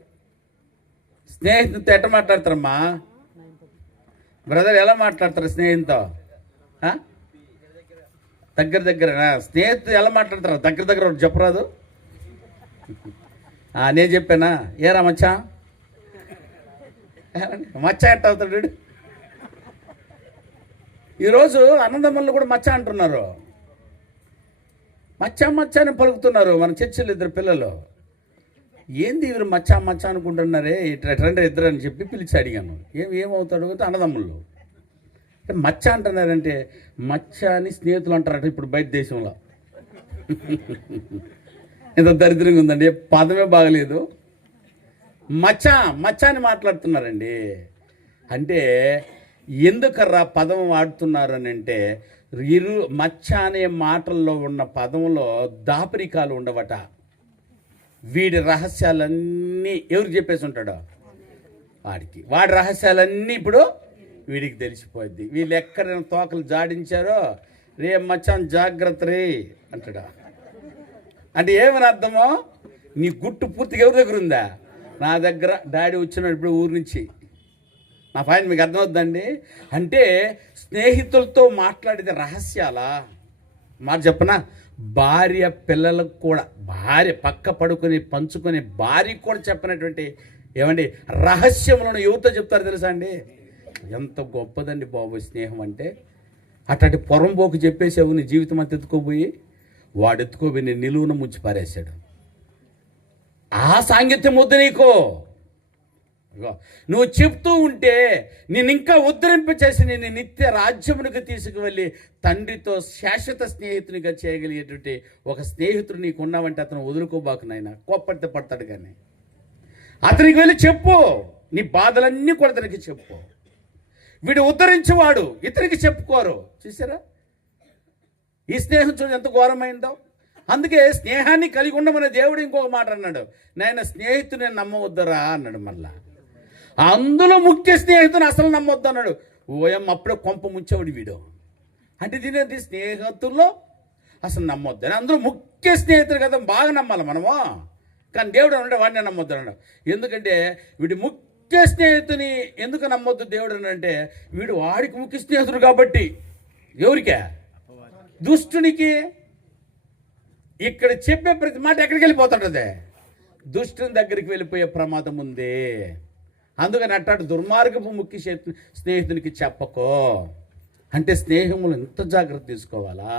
స్నేహితులతో ఎట్ట మాట్లాడతారమ్మా? బ్రదర్ ఎలా మాట్లాడతారు స్నేహితులతో? దగ్గర స్నేహితులు ఎలా మాట్లాడతారు? దగ్గర ఒకటి చెప్పరాదు? నేను చెప్పానా? ఏరా మచ్చా మచ్చా ఎట్ట అవుతాడు వీడు? ఈరోజు అన్నదమ్ములు కూడా మచ్చ అంటున్నారు, మచ్చ అని పలుకుతున్నారు మన చర్చిలో ఇద్దరు పిల్లలు. ఏంది వీరు మచ్చ అనుకుంటున్నారే, ఇట్లా ఇద్దరు అని చెప్పి పిలిచి అడిగాను. ఏమవుతాడు అంటే అన్నదమ్ముళ్ళు. మచ్చ అంటున్నారంటే మచ్చ అని స్నేహితులు అంటారట ఇప్పుడు బయట దేశంలో. ఎంత దరిద్రంగా ఉందండి, పదమే బాగలేదు. మచ్చ అని మాట్లాడుతున్నారండి. అంటే ఎందుకర్రా పదం వాడుతున్నారు అని అంటే, మచ్చ అనే మాటల్లో ఉన్న పదంలో దాపరికాలు ఉండవట. వీడి రహస్యాలన్నీ ఎవరికి చెప్పేసి ఉంటాడో వాడి రహస్యాలన్నీ ఇప్పుడు వీడికి తెలిసిపోద్ది. వీళ్ళు ఎక్కడైనా తోకలు జాడించారో రే మచ్చాన్ జాగ్రత్త రే అంటాడా. అంటే ఏమని అర్థమో? నీ గుట్టు పూర్తిగా ఎవరి దగ్గర ఉందా? నా దగ్గర. డాడీ వచ్చినాడు ఇప్పుడు ఊరి నుంచి. నా పాయింట్ మీకు అర్థమవుతుందండి. అంటే స్నేహితులతో మాట్లాడేది రహస్యాలా? మాట చెప్పనా? భార్య పిల్లలకు కూడా, భార్య పక్క పడుకొని పంచుకొని భార్యకు కూడా చెప్పినటువంటి ఏమండి రహస్యములను యువత చెప్తారు తెలుసా అండి? ఎంత గొప్పదండి బాబు స్నేహం అంటే. అట్లాంటి పొరంబోకు చెప్పేసావు నీ జీవితం అంతా ఎత్తుకోబోయి, వాడు ఎత్తుకోబోయి నేను నిలువున ముంచి పారేశాడు. ఆ సాంగత్యం వద్దు నీకు. నువ్వు చెప్తూ ఉంటే నేను ఇంకా ఉద్ధరింపచేసి నేను నిత్య రాజ్యమునికి తీసుకువెళ్ళి తండ్రితో శాశ్వత స్నేహితునిగా చేయగలిగేటువంటి ఒక స్నేహితుడు నీకు ఉన్నావంటే అతను వదులుకోబాకు నాయన. కోప్పడితే పడతాడు కానీ అతనికి వెళ్ళి చెప్పు, నీ బాధలన్నీ కూడా అతనికి చెప్పు. వీడు ఉద్ధరించేవాడు ఇతనికి చెప్పుకోరు. చూసారా ఈ స్నేహం చూడు ఎంత ఘోరమైందో. అందుకే స్నేహాన్ని కలిగి ఉండమని దేవుడు ఇంకొక మాట అన్నాడు, నాయన స్నేహితుని నమ్మవద్దురా అన్నాడు. మళ్ళా అందులో ముఖ్య స్నేహితుని అసలు నమ్మొద్దు అన్నాడు. ఓయమ్మ అప్పుడే కొంప ముంచేవాడు వీడు. అంటే దీని స్నేహితుల్లో అసలు నమ్మొద్దు అని. అందులో ముఖ్య స్నేహితుడు కదా బాగా నమ్మాలి మనము. కానీ దేవుడు అన్నాడు వాడిని నమ్మొద్దు అన్నాడు. ఎందుకంటే వీడి ముఖ్య స్నేహితుని ఎందుకు నమ్మొద్దు దేవుడు అనంటే, వీడు వాడికి ముఖ్య స్నేహితుడు కాబట్టి. ఎవరికే? దుష్టునికి. ఇక్కడ చెప్పే ప్రతి మాట ఎక్కడికి వెళ్ళిపోతుంటది? దుష్టుని దగ్గరికి వెళ్ళిపోయే ప్రమాదం ఉంది. అందుకని అట్టాడు దుర్మార్గపు ముఖ్య స్నేహితునికి చెప్పకో. అంటే స్నేహములు ఎంత జాగ్రత్త తీసుకోవాలా?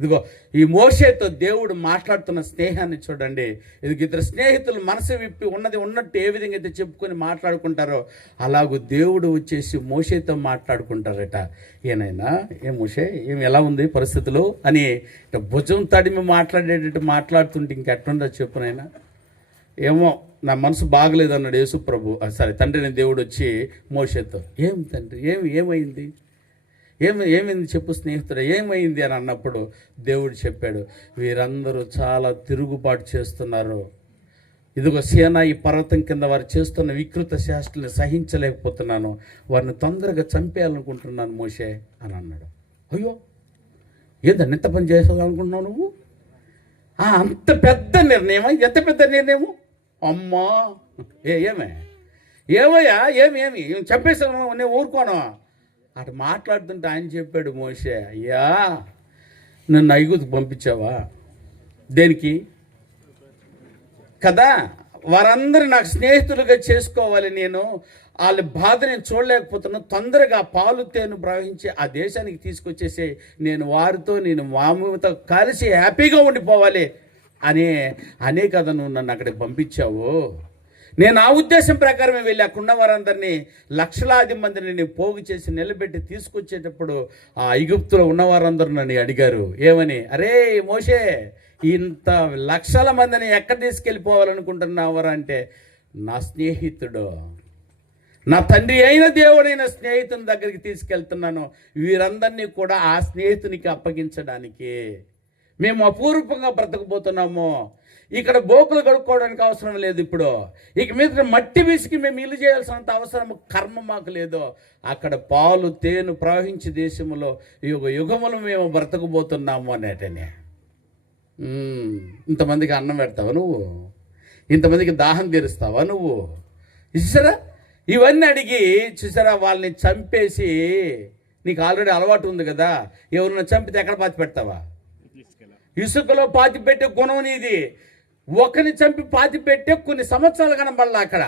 ఇదిగో ఈ మోషేతో దేవుడు మాట్లాడుతున్న స్నేహాన్ని చూడండి. ఇది ఇద్దరు స్నేహితులు మనసు విప్పి ఉన్నది ఉన్నట్టు ఏ విధంగా అయితే చెప్పుకొని మాట్లాడుకుంటారో అలాగూ దేవుడు వచ్చేసి మోషేతో మాట్లాడుకుంటారట. ఏనైనా ఏ మోషే ఏం ఎలా ఉంది పరిస్థితులు అని భుజం తడిమి మాట్లాడేటట్టు మాట్లాడుతుంటే ఇంకెట్టుండో చెప్పునైనా. ఏమో నా మనసు బాగలేదు అన్నాడు యేసు ప్రభు. సరే తండ్రిని దేవుడు వచ్చి మోషేతో ఏం తండ్రి ఏమైంది ఏమైంది చెప్పు స్నేహితుడు ఏమైంది అని అన్నప్పుడు దేవుడు చెప్పాడు, వీరందరూ చాలా తిరుగుబాటు చేస్తున్నారు. ఇదిగో సీనాయి పర్వతం కింద వారు చేస్తున్న వికృత శాస్త్రాన్ని సహించలేకపోతున్నాను, వారిని తొందరగా చంపేయాలనుకుంటున్నాను మోషే అని అన్నాడు. అయ్యో ఏందని ఎంత పని చేసాలనుకుంటున్నావు నువ్వు? అంత పెద్ద నిర్ణయమా? ఎంత పెద్ద నిర్ణయము అమ్మా! ఏమయ్యా ఏమి చంపేసాను నేను ఊరుకోను అటు మాట్లాడుతుంటే ఆయన చెప్పాడు, మోషే అయ్యా నన్ను ఐగుప్తుకు పంపించావా దేనికి కదా? వారందరూ నాకు స్నేహితులుగా చేసుకోవాలి, నేను వాళ్ళ బాధ నేను చూడలేకపోతున్నాను, తొందరగా పాలు తేను ప్రవహించి ఆ దేశానికి తీసుకొచ్చేసి నేను మామూలుతో కలిసి హ్యాపీగా ఉండిపోవాలి అనే కదా నువ్వు నన్ను అక్కడికి పంపించావు. నేను ఆ ఉద్దేశం ప్రకారమే వెళ్ళి అక్కడున్న వారందరినీ లక్షలాది మందిని నేను పోగు చేసి నిలబెట్టి తీసుకొచ్చేటప్పుడు ఆ ఐగుప్తులో ఉన్నవారందరూ నన్ను అడిగారు ఏమని, అరే మోషే ఇంత లక్షల మందిని ఎక్కడ తీసుకెళ్ళిపోవాలనుకుంటున్నావరా అంటే, నా స్నేహితుడు నా తండ్రి అయిన దేవుడైన స్నేహితుని దగ్గరికి తీసుకెళ్తున్నాను, వీరందరినీ కూడా ఆ స్నేహితునికి అప్పగించడానికి. మేము అపూర్వంగా బ్రతకబోతున్నాము. ఇక్కడ బోకులు కడుక్కోవడానికి అవసరం లేదు. ఇప్పుడు ఇక మీద మట్టి విసికి మేము ఇల్లు చేయాల్సినంత అవసరం కర్మ మాకు లేదు. అక్కడ పాలు తేనె ప్రవహించే దేశంలో యుగములు మేము బ్రతకబోతున్నాము అనేటనే. ఇంతమందికి అన్నం పెడతావా నువ్వు? ఇంతమందికి దాహం తీరుస్తావా నువ్వు? చూసారా, ఇవన్నీ అడిగి చూసారా, వాళ్ళని చంపేసి, నీకు ఆల్రెడీ అలవాటు ఉంది కదా, ఎవరిని చంపితే ఎక్కడ పాతి పెడతావా? ఇసుకలో పాతి పెట్టే గుణం నీది. ఒకరిని చంపి పాతి పెట్టే కొన్ని సంవత్సరాలు కనబడాలి అక్కడ.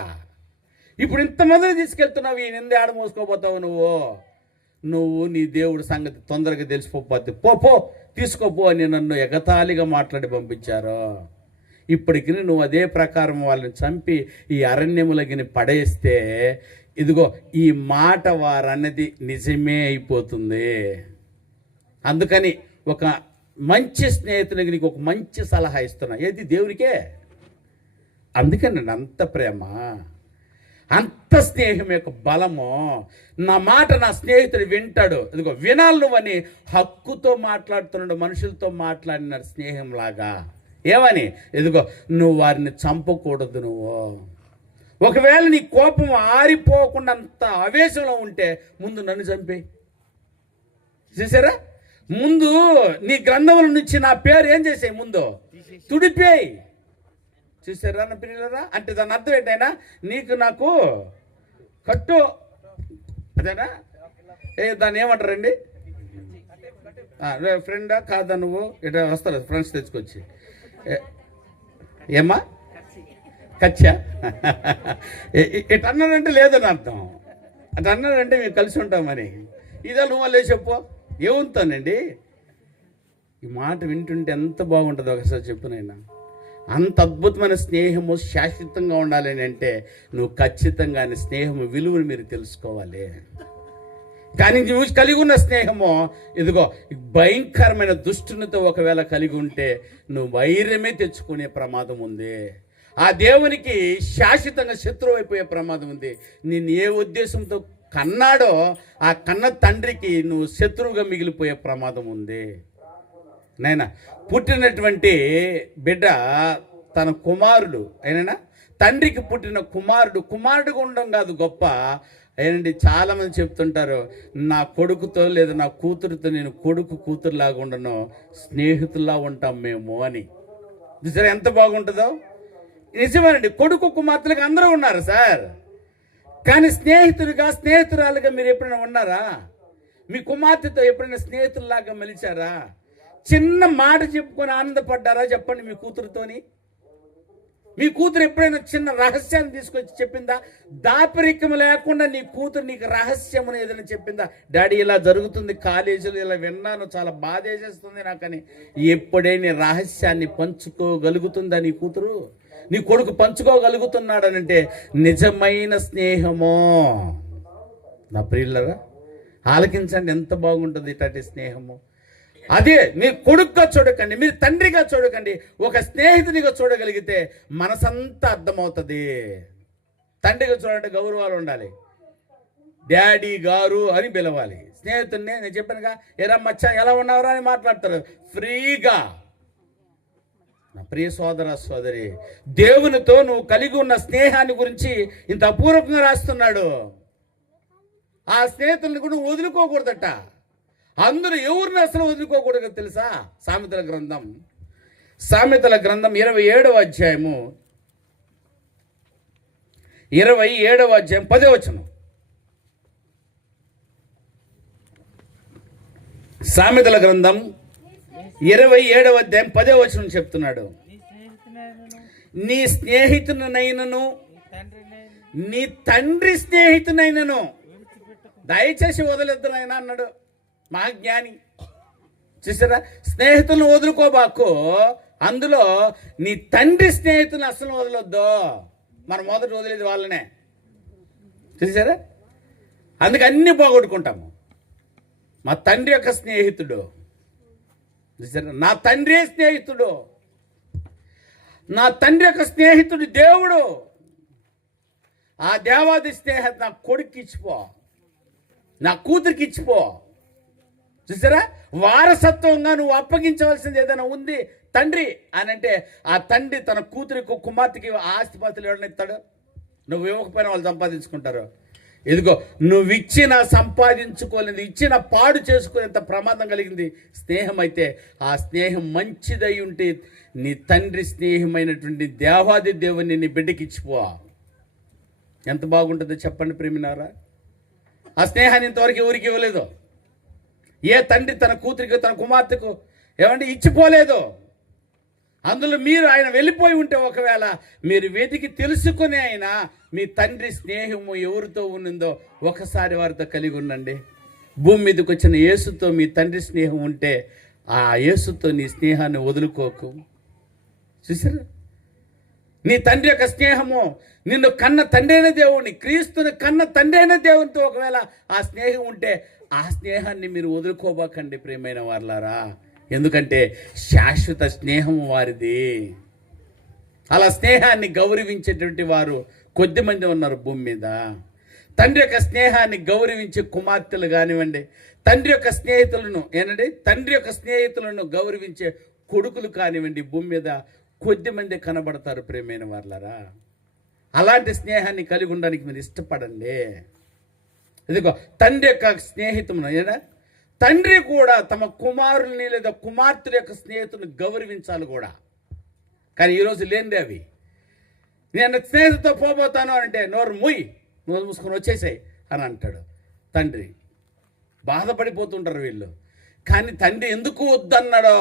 ఇప్పుడు ఇంతమందిని తీసుకెళ్తున్నావు, ఈ నింద ఆడ మోసుకోపోతావు నువ్వు నీ దేవుడి సంగతి తొందరగా తెలిసిపోద్ది. పో తీసుకోపో అని నన్ను ఎగతాళిగా మాట్లాడి పంపించారు. ఇప్పటికి నువ్వు అదే ప్రకారం వాళ్ళని చంపి ఈ అరణ్యములగిని పడేస్తే, ఇదిగో ఈ మాట వారన్నది నిజమే అయిపోతుంది. అందుకని ఒక మంచి స్నేహితునికి నీకు ఒక మంచి సలహా ఇస్తున్నా. ఏది? దేవునికే. అందుకని నన్ను అంత ప్రేమ, అంత స్నేహం యొక్క బలము. నా మాట నా స్నేహితుడు వింటాడు. ఇదిగో వినాలి నువ్వని హక్కుతో మాట్లాడుతున్నాడు, మనుషులతో మాట్లాడిన స్నేహంలాగా. ఏమని? ఇదిగో నువ్వు వారిని చంపకూడదు. నువ్వు ఒకవేళ నీ కోపం ఆరిపోకుండా అంత ఆవేశంలో ఉంటే ముందు నన్ను చంపే. చూసారా, ముందు నీ గ్రంథముల నుంచి నా పేరు ఏం చేసాయి? ముందు తుడిపేయి. చూసారా నా పిల్లరా? అంటే దాని అర్థం ఏంటైనా, నీకు నాకు కట్టు, అదేనా? దాన్ని ఏమంటారండి? ఫ్రెండా కాదా? నువ్వు ఇట్లా వస్తారు ఫ్రెండ్స్ తెచ్చుకొచ్చి, ఏమ్మా కచ్చా ఇటు అన్నాడంటే లేదని అర్థం. అటు అన్నాడంటే మేము కలిసి ఉంటామని. ఇదే నువ్వు వాళ్ళే చెప్పు, ఏముంటానండి? ఈ మాట వింటుంటే ఎంత బాగుంటుందో ఒకసారి చెప్పునైనా. అంత అద్భుతమైన స్నేహము శాశ్వతంగా ఉండాలని అంటే నువ్వు ఖచ్చితంగా స్నేహము విలువను మీరు తెలుసుకోవాలి. కానీ నువ్వు కలిగి ఉన్న స్నేహము, ఇదిగో భయంకరమైన దుష్టునితో ఒకవేళ కలిగి ఉంటే నువ్వు వైర్యమే తెచ్చుకునే ప్రమాదం ఉంది. ఆ దేవునికి శాశ్వతంగా శత్రువు అయిపోయే ప్రమాదం ఉంది. నేను ఏ ఉద్దేశంతో కన్నాడో ఆ కన్న తండ్రికి నువ్వు శత్రువుగా మిగిలిపోయే ప్రమాదం ఉంది. నైనా పుట్టినటువంటి బిడ్డ తన కుమారుడు అయినా, తండ్రికి పుట్టిన కుమారుడుగా ఉండడం కాదు గొప్ప. ఏనండి, చాలామంది చెప్తుంటారు, నా కొడుకుతో లేదా నా కూతురుతో నేను కూతురులాగా ఉండను, స్నేహితుల్లా ఉంటాం మేము అని. సరే, ఎంత బాగుంటుందో. నిజమేనండి, కొడుకు కుమార్తెలుగా అందరూ ఉన్నారు సార్. కానీ స్నేహితురాలుగా మీరు ఎప్పుడైనా ఉన్నారా? మీ కుమార్తెతో ఎప్పుడైనా స్నేహితుల్లాగా మెలిచారా? చిన్న మాట చెప్పుకొని ఆనందపడ్డారా? చెప్పండి. మీ కూతురుతోని మీ కూతురు ఎప్పుడైనా చిన్న రహస్యాన్ని తీసుకొచ్చి చెప్పిందా? దాపరికం లేకుండా నీ కూతురు నీకు రహస్యమును ఏదైనా చెప్పిందా? డాడీ ఇలా జరుగుతుంది కాలేజీలో, ఇలా విన్నాను, చాలా బాధ వేసేస్తుంది నాకని ఎప్పుడైనా రహస్యాన్ని పంచుకోగలుగుతుందా నీ కూతురు? నీ కొడుకు పంచుకోగలుగుతున్నాడనంటే నిజమైన స్నేహమో. నా ప్రియులరా, ఆలకించండి, ఎంత బాగుంటుంది ఇట్లాంటి స్నేహము. అదే మీరు కొడుకుగా చూడకండి, మీరు తండ్రిగా చూడకండి, ఒక స్నేహితునిగా చూడగలిగితే మనసంతా అర్థమవుతుంది. తండ్రిగా చూడాలంటే గౌరవాలు ఉండాలి. డాడీ గారు అని పిలవాలి. స్నేహితుడిని నేను చెప్పానుగా, ఎరా మచ్చా ఎలా ఉన్నావురా అని మాట్లాడతారు ఫ్రీగా. నా ప్రియ సోదర సోదరి, దేవునితో నువ్వు కలిగి ఉన్న స్నేహాన్ని గురించి ఇంత అపూర్వకంగా రాస్తున్నాడు. ఆ స్నేహితుల్ని కూడా నువ్వు వదులుకోకూడదట. అందరూ ఎవరిని అసలు వదులుకోకూడదు తెలుసా? సామెతల గ్రంథం 27వ అధ్యాయము 27వ అధ్యాయం 10వ వచనం. సామెతల గ్రంథం 27వ అధ్యాయం 10వ వచనం చెప్తున్నాడు, నీ స్నేహితునైనను నీ తండ్రి స్నేహితునైనను దయచేసి వదిలేద్దునైనా అన్నాడు మహాజ్ఞాని. చూసారా, స్నేహితులను వదులుకోబాకు, అందులో నీ తండ్రి స్నేహితులను అసలు వదలొద్దు. మనం మొదట వదిలేది వాళ్ళనే. చూసారా, అందుకు అన్నీ పోగొట్టుకుంటాము. మా తండ్రి యొక్క స్నేహితుడు, చూసారా, నా తండ్రి స్నేహితుడు, నా తండ్రి యొక్క స్నేహితుడు దేవుడు. ఆ దేవాది స్నేహితు నా కొడుక్కి ఇచ్చిపో, నా కూతురికి ఇచ్చిపో. చూసారా, వారసత్వంగా నువ్వు అప్పగించవలసింది ఏదైనా ఉంది తండ్రి అని అంటే, ఆ తండ్రి తన కూతురికి కుమార్తెకి ఆస్తిపాస్తులు ఎవరైనా ఇస్తాడు? నువ్వు ఇవ్వకపోయినా వాళ్ళు సంపాదించుకుంటారు. ఇదిగో, నువ్వు ఇచ్చిన సంపాదించుకోలేదు, ఇచ్చిన పాడు చేసుకునేంత ప్రమాదం కలిగింది స్నేహం అయితే, ఆ స్నేహం మంచిదై ఉంటే నీ తండ్రి స్నేహమైనటువంటి దేవాది దేవుని నీ బిడ్డకి ఇచ్చిపో. ఎంత బాగుంటుందో చెప్పండి ప్రేమినారా. ఆ స్నేహాన్ని ఇంతవరకు ఎవరికి ఇవ్వలేదు. ఏ తండ్రి తన కూతురికి తన కుమార్తెకు ఏమంటే ఇచ్చిపోలేదు. అందులో మీరు ఆయన వెళ్ళిపోయి ఉంటే ఒకవేళ మీరు వెతికి తెలుసుకుని అయినా మీ తండ్రి స్నేహము ఎవరితో ఉన్నదో ఒకసారి వారితో కలిగి ఉండండి. భూమి మీదకి వచ్చిన యేసుతో మీ తండ్రి స్నేహం ఉంటే ఆ యేసుతో నీ స్నేహాన్ని వదులుకోకు. చూసారా, నీ తండ్రి యొక్క స్నేహము నిన్ను కన్న తండ్రి అయిన దేవుని, క్రీస్తుని కన్న తండ్రి అయిన దేవునితో ఒకవేళ ఆ స్నేహం ఉంటే ఆ స్నేహాన్ని మీరు వదులుకోబాకండి ప్రియమైన వారలారా. ఎందుకంటే శాశ్వత స్నేహం వారిది. అలా స్నేహాన్ని గౌరవించేటువంటి వారు కొద్దిమంది ఉన్నారు భూమి మీద. తండ్రి యొక్క స్నేహాన్ని గౌరవించే కుమార్తెలు కానివ్వండి, తండ్రి యొక్క స్నేహితులను తండ్రి యొక్క స్నేహితులను గౌరవించే కొడుకులు కానివ్వండి, భూమి మీద కొద్దిమంది కనబడతారు ప్రియమైన వారలారా. అలాంటి స్నేహాన్ని కలిగి ఉండడానికి మీరు ఇష్టపడండి. ఇదిగో, తండ్రి యొక్క స్నేహితులను తండ్రి కూడా తమ కుమారుల్ని లేదా కుమార్తెల యొక్క స్నేహితులను గౌరవించాలి కూడా. కానీ ఈరోజు లేనిదే అవి. నేను స్నేహితులతో పోబోతాను అంటే నోరు మూసుకొని వచ్చేసాయి అని అంటాడు తండ్రి. బాధపడిపోతుంటారు వీళ్ళు. కానీ తండ్రి ఎందుకు వద్దన్నాడో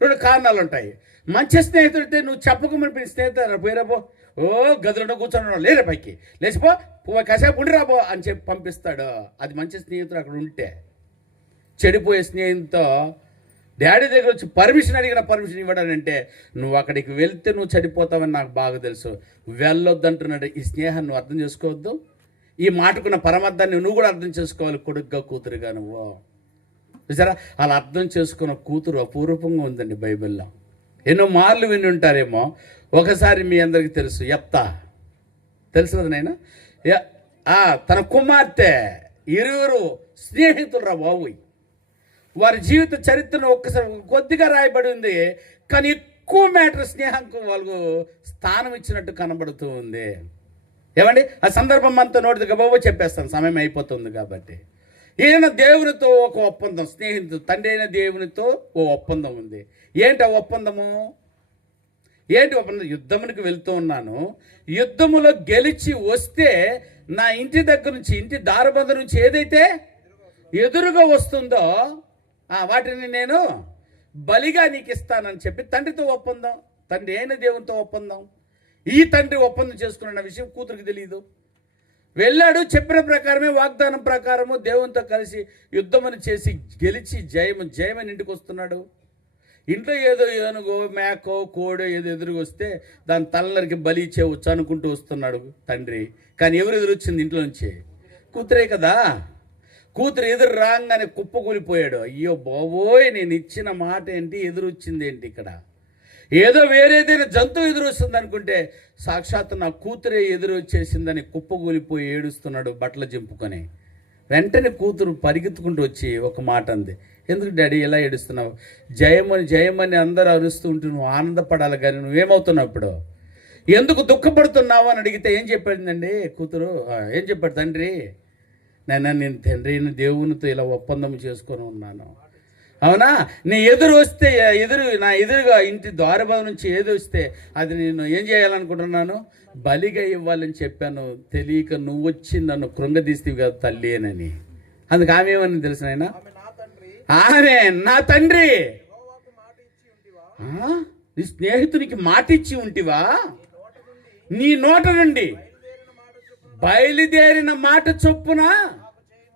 2 కారణాలు ఉంటాయి. మంచి స్నేహితుడితే నువ్వు చెప్పకమని స్నేహితుడు పోయిరాబో, గదిలో కూర్చొని లేరే పైకి లేచిపో, కాసేపు ఉండిరాబో అని చెప్పి పంపిస్తాడు. అది మంచి స్నేహితుడు అక్కడ ఉంటే. చెడిపోయే స్నేహితుతో డాడీ దగ్గర వచ్చి పర్మిషన్ అడిగిన పర్మిషన్ ఇవ్వడానంటే నువ్వు అక్కడికి వెళ్తే నువ్వు చెడిపోతావని నాకు బాగా తెలుసు. వెళ్ళొద్దంటున్నాడు. ఈ స్నేహాన్ని నువ్వు అర్థం చేసుకోవద్దు. ఈ మాటకున్న పరమార్థాన్ని నువ్వు కూడా అర్థం చేసుకోవాలి, కొడుకుగా కూతురుగా నువ్వు. చూసారా, అలా అర్థం చేసుకున్న కూతురు అపూర్వకంగా ఉందండి బైబిల్లో. ఎన్నో మార్లు విని ఉంటారేమో. ఒకసారి మీ అందరికీ తెలుసు, తెలుసు కదా నాయన, తన కుమార్తె 20 స్నేహితులు రా బాబు. వారి జీవిత చరిత్రను ఒక్కసారి కొద్దిగా రాయబడి ఉంది, కానీ ఎక్కువ మ్యాటర్ స్నేహంకు వాళ్ళకు స్థానం ఇచ్చినట్టు కనబడుతూ ఉంది. ఏమండి, ఆ సందర్భం అంతా నోటి గబాబో చెప్పేస్తాను, సమయం అయిపోతుంది కాబట్టి. ఈయన దేవునితో ఒక ఒప్పందం, స్నేహితుడు తండ్రి అయిన దేవునితో ఓ ఒప్పందం ఉంది. ఏంటి ఆ ఒప్పందము? ఏంటి ఒప్పందం? యుద్ధమునికి వెళ్తూ ఉన్నాను, యుద్ధములో గెలిచి వస్తే నా ఇంటి దగ్గర నుంచి, ఇంటి దారబంధ నుంచి ఏదైతే ఎదురుగా వస్తుందో వాటిని నేను బలిగా నీకు ఇస్తానని చెప్పి తండ్రితో ఒప్పందం, తండ్రి అయిన దేవునితో ఒప్పందం. ఈ తండ్రి ఒప్పందం చేసుకున్న విషయం కూతురికి తెలియదు. వెళ్ళాడు, చెప్పిన ప్రకారమే, వాగ్దానం ప్రకారము దేవునితో కలిసి యుద్ధమని చేసి గెలిచి జయమని ఇంటికి వస్తున్నాడు. ఇంట్లో ఏదో ఏనుగో మేకో కోడో ఏదో ఎదురుగా వస్తే దాని తలనరికి బలి ఇచ్చేవచ్చు అనుకుంటూ వస్తున్నాడు తండ్రి. కానీ ఎవరు ఎదురు వచ్చింది? ఇంట్లో నుంచి కూతురే కదా. కూతురు ఎదురు రాగానే కుప్పకూలిపోయాడు. అయ్యో బాబోయ్, నేను ఇచ్చిన మాట ఏంటి, ఎదురు వచ్చింది ఏంటి? ఇక్కడ ఏదో వేరేదైనా జంతువు ఎదురు వస్తుంది అనుకుంటే సాక్షాత్తు నా కూతురే ఎదురు వచ్చేసిందని కుప్పకూలిపోయి ఏడుస్తున్నాడు బట్టలు చింపుకొని. వెంటనే కూతురు పరిగెత్తుకుంటూ వచ్చి ఒక మాట అంది, ఎందుకు డాడీ ఇలా ఏడుస్తున్నావు? జయమని అందరూ అరుస్తూ ఉంటూ నువ్వు ఆనందపడాలి, కానీ నువ్వేమవుతున్నావు ఇప్పుడు? ఎందుకు దుఃఖపడుతున్నావు అని అడిగితే ఏం చెప్పాడండి కూతురు? ఏం చెప్పాడు తండ్రి? నేను తండ్రి దేవునితో ఇలా ఒప్పందం చేసుకొని ఉన్నాను. అవునా, నీ ఎదురు వస్తే నా ఎదురుగా ఇంటి ద్వారబాధ నుంచి ఏది వస్తే అది నేను ఏం చేయాలనుకుంటున్నాను? బలిగా ఇవ్వాలని చెప్పాను. తెలియక నువ్వు వచ్చి నన్ను కృంగదీస్తేవి కదా తల్లి అని. అందుకు ఆమె ఏమని తెలుసు నాయన? ఆమె నా తండ్రి, నీ స్నేహితునికి మాట ఇచ్చి ఉంటివా? నీ నోట నుండి బయలుదేరిన మాట చొప్పున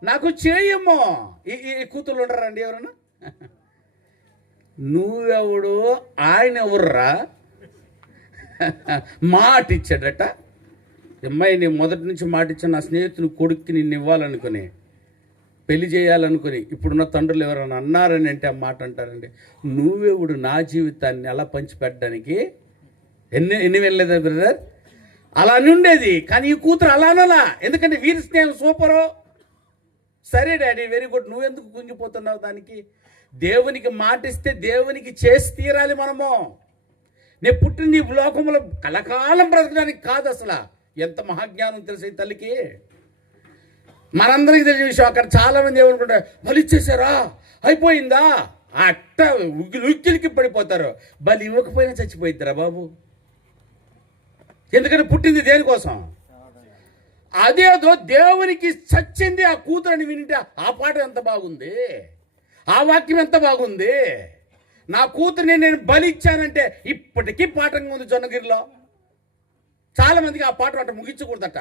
నాకు చేయమ్మో. ఈ కూతురు ఉండరండి ఎవరన్నా? నువ్వెవడు, ఆయన ఎవర్రా? మాట ఇచ్చాడట. అమ్మాయి నీ మొదటి నుంచి మాట ఇచ్చా, నా స్నేహితుని కొడుక్కి నిన్ను ఇవ్వాలనుకుని, పెళ్లి చేయాలనుకుని ఇప్పుడున్న తండ్రులు ఎవరైనా అన్నారని అంటే ఆ మాట అంటారండి. నువ్వెవడు నా జీవితాన్ని అలా పంచిపెట్టడానికి? ఎన్ని వెళ్ళలేదా బ్రదర్? అలా నుండేది. కానీ ఈ కూతురు అలా అనలా. ఎందుకంటే వీరి స్నేహం సూపరు. సరే డాడీ, వెరీ గుడ్, నువ్వెందుకు కుంగిపోతున్నావు దానికి? దేవునికి మాటిస్తే దేవునికి చేసి తీరాలి మనము. నేను పుట్టింది ఈ లోకంలో కలకాలం బ్రతకడానికి కాదు. అసలు ఎంత మహాజ్ఞానం తెలిసే తల్లికి. మనందరికీ తెలిసిన విషయం, అక్కడ చాలామంది ఏమనుకుంటారు, బలి ఇచ్చేసారా, అయిపోయిందా, అట్ట ఉక్కిలికి పడిపోతారు. బలి ఇవ్వకపోయినా చచ్చిపోయిద్దిరా బాబు. ఎందుకంటే పుట్టింది దేనికోసం? అదేదో దేవునికి చచ్చింది ఆ కూతురని వింటే ఆ పాట ఎంత బాగుంది, ఆ వాక్యం ఎంత బాగుంది. నా కూతురిని నేను బలి ఇచ్చానంటే ఇప్పటికీ పాఠంగా ఉంది జొన్నగిరిలో. చాలామందికి ఆ పాట అట్ట ముగించకూడదట.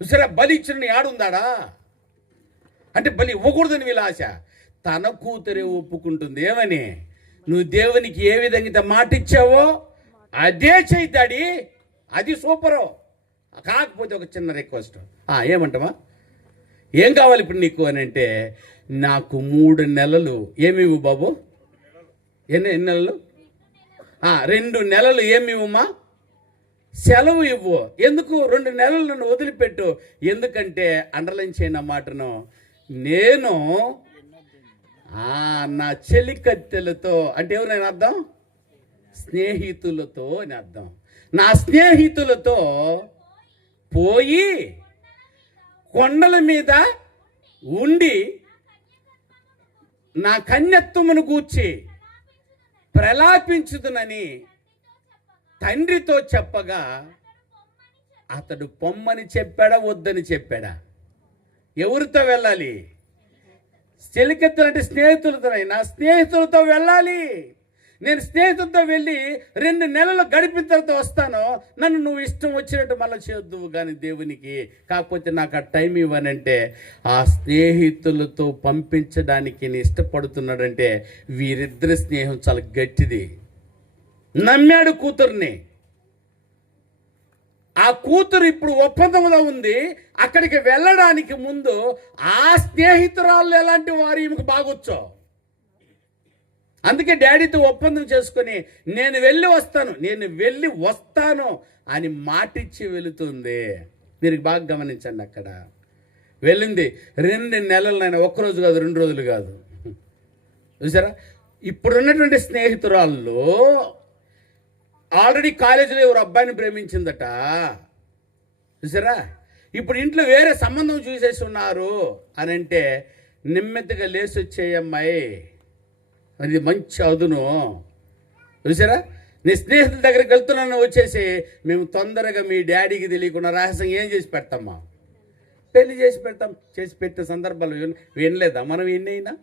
చూసారా, బలి ఇచ్చిన ఆడుందాడా అంటే బలి ఇవ్వకూడదని వీళ్ళ ఆశ. తన కూతురే ఒప్పుకుంటుంది ఏమని, నువ్వు దేవునికి ఏ విధంగా మాట ఇచ్చావో అదే చేయిద్దాడి. అది సూపరు. కాకపోతే ఒక చిన్న రిక్వెస్ట్, ఏమంటావా, ఏం కావాలి ఇప్పుడు నీకు అని అంటే, నాకు 3 నెలలు ఏమివ్వు బాబు. ఎన్ని నెలలు? 2 నెలలు ఏమివ్వమ్మా, సెలవు ఇవ్వు. ఎందుకు 2 నెలలు నన్ను వదిలిపెట్టు? ఎందుకంటే అండర్లైన్ చేయన మాటను, నేను నా చెలికత్తెలతో, అంటే ఎవరైనా అర్థం, స్నేహితులతో అని అర్థం. నా స్నేహితులతో పోయి కొండల మీద ఉండి నా కన్యత్వమును గూర్చి ప్రలాపించుదునని తండ్రితో చెప్పగా, అతడు పొమ్మని చెప్పాడా వద్దని చెప్పాడా? ఎవరితో వెళ్ళాలి? చెలికత్తెలు అంటే స్నేహితులతోనైనా, స్నేహితులతో వెళ్ళాలి. నేను స్నేహితులతో వెళ్ళి 2 నెలలు గడిపిన తర్వాత వస్తాను. నన్ను నువ్వు ఇష్టం వచ్చినట్టు మళ్ళీ చేద్దువు కానీ దేవునికి. కాకపోతే నాకు ఆ టైం ఇవ్వనంటే, ఆ స్నేహితులతో పంపించడానికి నేను ఇష్టపడుతున్నాడంటే వీరిద్దరి స్నేహం చాలా గట్టిది. నమ్మాడు కూతుర్ని. ఆ కూతురు ఇప్పుడు ఒప్పందంలో ఉంది. అక్కడికి వెళ్ళడానికి ముందు ఆ స్నేహితురాళ్ళు ఎలాంటి వారు ఈమెకు బాగొచ్చో. అందుకే డాడీతో ఒప్పందం చేసుకొని నేను వెళ్ళి వస్తాను అని మాటిచ్చి వెళుతుంది. మీరు బాగా గమనించండి, అక్కడ వెళ్ళింది 2 నెలలైనా, ఒక్కరోజు కాదు, 2 రోజులు కాదు. చూసారా, ఇప్పుడున్నటువంటి స్నేహితురాళ్ళు ఆల్రెడీ కాలేజీలో ఎవరు అబ్బాయిని ప్రేమించిందట. చూసారా, ఇప్పుడు ఇంట్లో వేరే సంబంధం చూసేసి ఉన్నారు అని అంటే, నెమ్మదిగా లేచి వచ్చేయమ్మాయి, అది మంచి అదును. చూసారా, నీ స్నేహితుల దగ్గరికి వెళ్తున్నాను వచ్చేసి, మేము తొందరగా మీ డాడీకి తెలియకుండా రహస్యంగా ఏం చేసి పెడతామా, పెళ్లి చేసి పెడతాం. చేసి పెట్టే సందర్భాలు వినలేదా మనం? ఎన్నైనా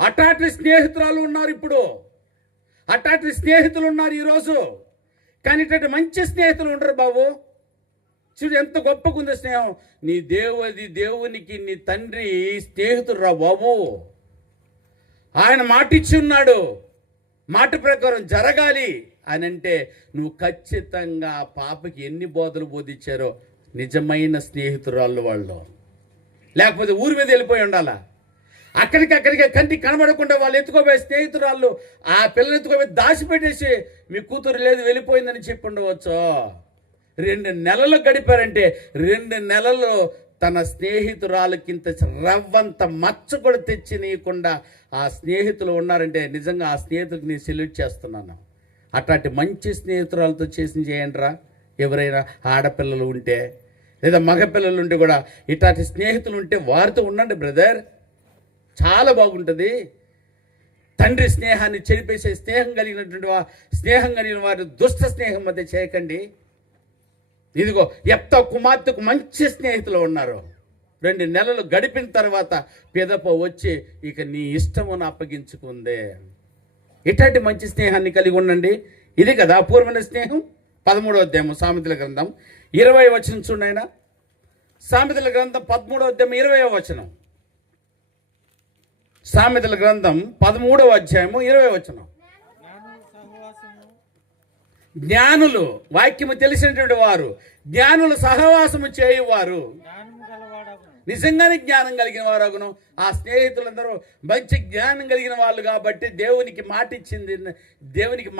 అటాటి స్నేహితురాలు ఉన్నారు ఇప్పుడు, అటాటి స్నేహితులు ఉన్నారు ఈరోజు. కానీ ఇటువంటి మంచి స్నేహితులు ఉండరు బాబు. చూడు ఎంత గొప్పకుంది స్నేహం. నీ దేవునికి నీ తండ్రి స్నేహితుడు రా బాబు. ఆయన మాటిచ్చి ఉన్నాడు, మాట ప్రకారం జరగాలి అని అంటే, నువ్వు ఖచ్చితంగా ఆ పాపకి ఎన్ని బోధలు బోధించారో నిజమైన స్నేహితురాళ్ళు వాళ్ళు. లేకపోతే ఊరి మీద వెళ్ళిపోయి ఉండాలా. అక్కడికి కంటికి కనబడకుండా వాళ్ళు ఎత్తుకోబోయే స్నేహితురాళ్ళు ఆ పిల్లలు ఎత్తుకోబోయి దాచిపెట్టేసి మీ కూతురు లేదు వెళ్ళిపోయిందని చెప్పి ఉండవచ్చు. 2 నెలలు గడిపారంటే 2 నెలలు తన స్నేహితురాలకింత రవ్వంత మచ్చ కూడా తెచ్చినీయకుండా ఆ స్నేహితులు ఉన్నారంటే నిజంగా ఆ స్నేహితుడికి నేను సెల్యూట్ చేస్తున్నాను. అట్లాంటి మంచి స్నేహితురాలతో చేయండి రా. ఎవరైనా ఆడపిల్లలు ఉంటే లేదా మగపిల్లలు ఉంటే కూడా ఇట్లాంటి స్నేహితులు ఉంటే వారితో ఉండండి బ్రదర్, చాలా బాగుంటుంది. తండ్రి స్నేహాన్ని చెరిపేసే స్నేహం కలిగిన వారి దుష్ట స్నేహం మధ్య చేయకండి. ఇదిగో ఎప్తా కుమార్తెకు మంచి స్నేహితులు ఉన్నారు. 2 నెలలు గడిపిన తర్వాత పిదప వచ్చి ఇక నీ ఇష్టమును అప్పగించుకుందే. ఇట్లాంటి మంచి స్నేహాన్ని కలిగి ఉండండి. ఇది కదా అపూర్వమైన స్నేహం. 13వ అధ్యాయం సామెతల గ్రంథం 20వ వచనం చూడైనా. సామెతల గ్రంథం 13వ అధ్యాయం 20వ వచనం. సామెతల గ్రంథం 13వ అధ్యాయము 20వ వచనం. జ్ఞానులు, వాక్యము తెలిసినటువంటి వారు, జ్ఞానులు సహవాసము చేయువారు నిజంగానే జ్ఞానం కలిగిన వారు. ఆ స్నేహితులందరూ మంచి జ్ఞానం కలిగిన వాళ్ళు కాబట్టి దేవునికి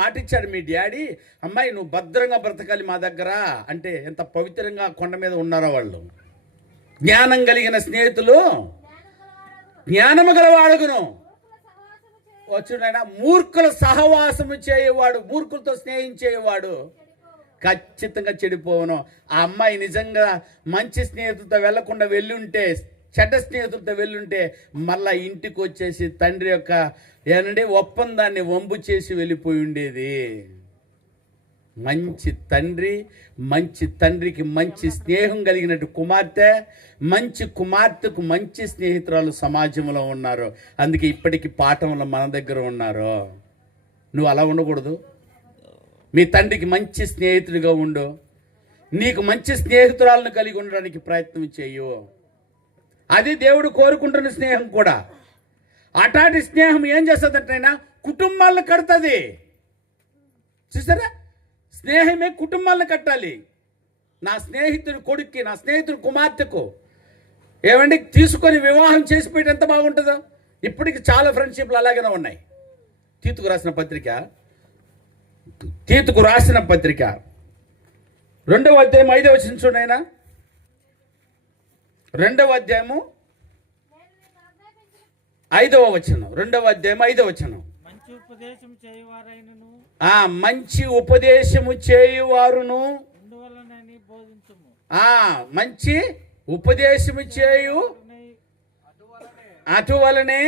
మాటిచ్చాడు మీ డాడీ, అమ్మాయి నువ్వు భద్రంగా బ్రతకాలి మా దగ్గర అంటే ఎంత పవిత్రంగా కొండ మీద ఉన్నారో వాళ్ళు. జ్ఞానం కలిగిన స్నేహితులు జ్ఞానము గలవాడుగును. వచ్చునైనా మూర్ఖుల సహవాసము చేయవాడు, మూర్ఖులతో స్నేహం చేయవాడు ఖచ్చితంగా చెడిపోవను. ఆ అమ్మాయి నిజంగా మంచి స్నేహితులతో వెళ్లకుండా వెళ్ళుంటే, చెడ్డ స్నేహితులతో వెళ్ళుంటే మళ్ళా ఇంటికి వచ్చేసి తండ్రి యొక్క ఒప్పందాన్ని వంపు చేసి వెళ్ళిపోయి ఉండేది. మంచి తండ్రి, మంచి తండ్రికి మంచి స్నేహం కలిగినట్టు కుమార్తె, మంచి కుమార్తెకు మంచి స్నేహితురాలు సమాజంలో ఉన్నారు. అందుకే ఇప్పటికీ పాఠంలో మన దగ్గర ఉన్నారు. నువ్వు అలా ఉండకూడదు. మీ తండ్రికి మంచి స్నేహితుడిగా ఉండు. నీకు మంచి స్నేహితురాలను కలిగి ఉండడానికి ప్రయత్నం చేయు. అది దేవుడు కోరుకుంటున్న స్నేహం కూడా. అటాటి స్నేహం ఏం చేస్తుందంటైనా కుటుంబాలను కడుతుంది. చూసారా, స్నేహమే కుటుంబాలను కట్టాలి. నా స్నేహితుడి కొడుక్కి, నా స్నేహితుడి కుమార్తెకు ఏమండి తీసుకొని వివాహం చేసి పెట్టి ఎంత బాగుంటుందో. ఇప్పటికి చాలా ఫ్రెండ్షిప్లు అలాగనే ఉన్నాయి. తీతుకు రాసిన పత్రిక 2వ అధ్యాయం 5వ వచనం చూడైనా. 2వ అధ్యాయము 5వ వచనం. 2వ అధ్యాయం 5వ వచనం. మంచి ఉపదేశము చేయువారును మంచి ఉపదేశము చేయు అటువలనే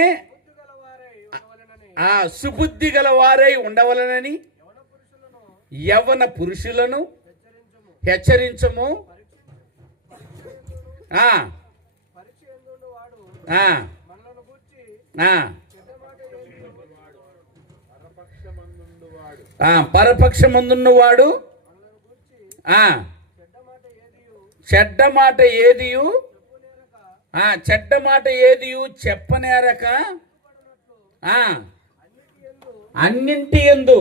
సుబుద్ధి గల వారై ఉండవలనని యవన పురుషులను హెచ్చరించము. పరపక్షమందున్నవాడు చెడ్డ మాట ఏదియు చెప్పనేరక అన్నింటి యందు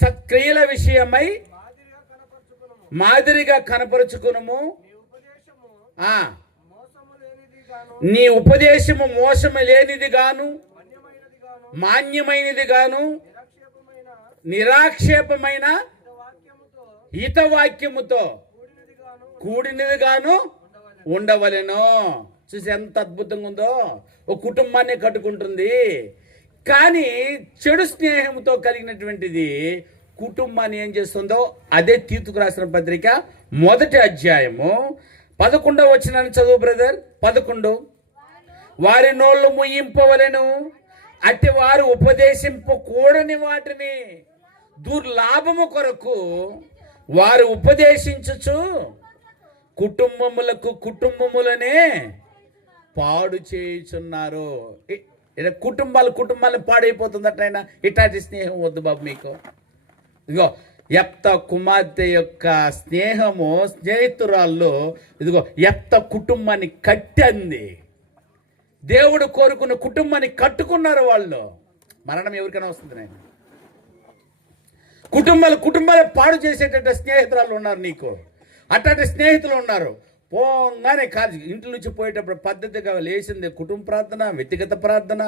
సత్క్రియల విషయమై మాదిరిగా కనపరుచుకునుము. నీ ఉపదేశము మోసము లేనిది గాను, మాన్యమైనది గాను, నిరాక్షేపమైన హితవాక్యముతో కూడినది గాను ఉండవలెను. చూసి ఎంత అద్భుతంగా ఉందో. ఒక కుటుంబాన్ని కట్టుకుంటుంది, కానీ చెడు స్నేహంతో కలిగినటువంటిది కుటుంబాన్ని ఏం చేస్తుందో అదే తీతుకు రాసిన పత్రిక 1వ అధ్యాయము 11వ వచనాన్ని చదువు బ్రదర్. 11. వారి నోళ్ళు ముయింపవలెను, అట్టి వారు ఉపదేశింపకూడని వాటిని దుర్లాభము కొరకు వారు ఉపదేశించుచు కుటుంబములనే పాడు చేయుచున్నారు. కుటుంబాలను పాడైపోతుందటైనా ఇట్లాంటి స్నేహం వద్దు బాబు మీకు. ఇదిగో ఎప్త కుమార్తె యొక్క స్నేహము, స్నేహితురాల్లో ఇదిగో ఎప్త కుటుంబాన్ని కట్టింది. దేవుడు కోరుకున్న కుటుంబాన్ని కట్టుకున్నారు వాళ్ళు. మరణం ఎవరికైనా వస్తుంది నాయన. కుటుంబాలు పాడు చేసేటట్టు స్నేహితురాలు ఉన్నారు నీకు. అట్లాంటి స్నేహితులు ఉన్నారు. పోగానే కాదు, ఇంటి నుంచి పోయేటప్పుడు పద్ధతిగా లేచింది కుటుంబ ప్రార్థన, వ్యక్తిగత ప్రార్థన.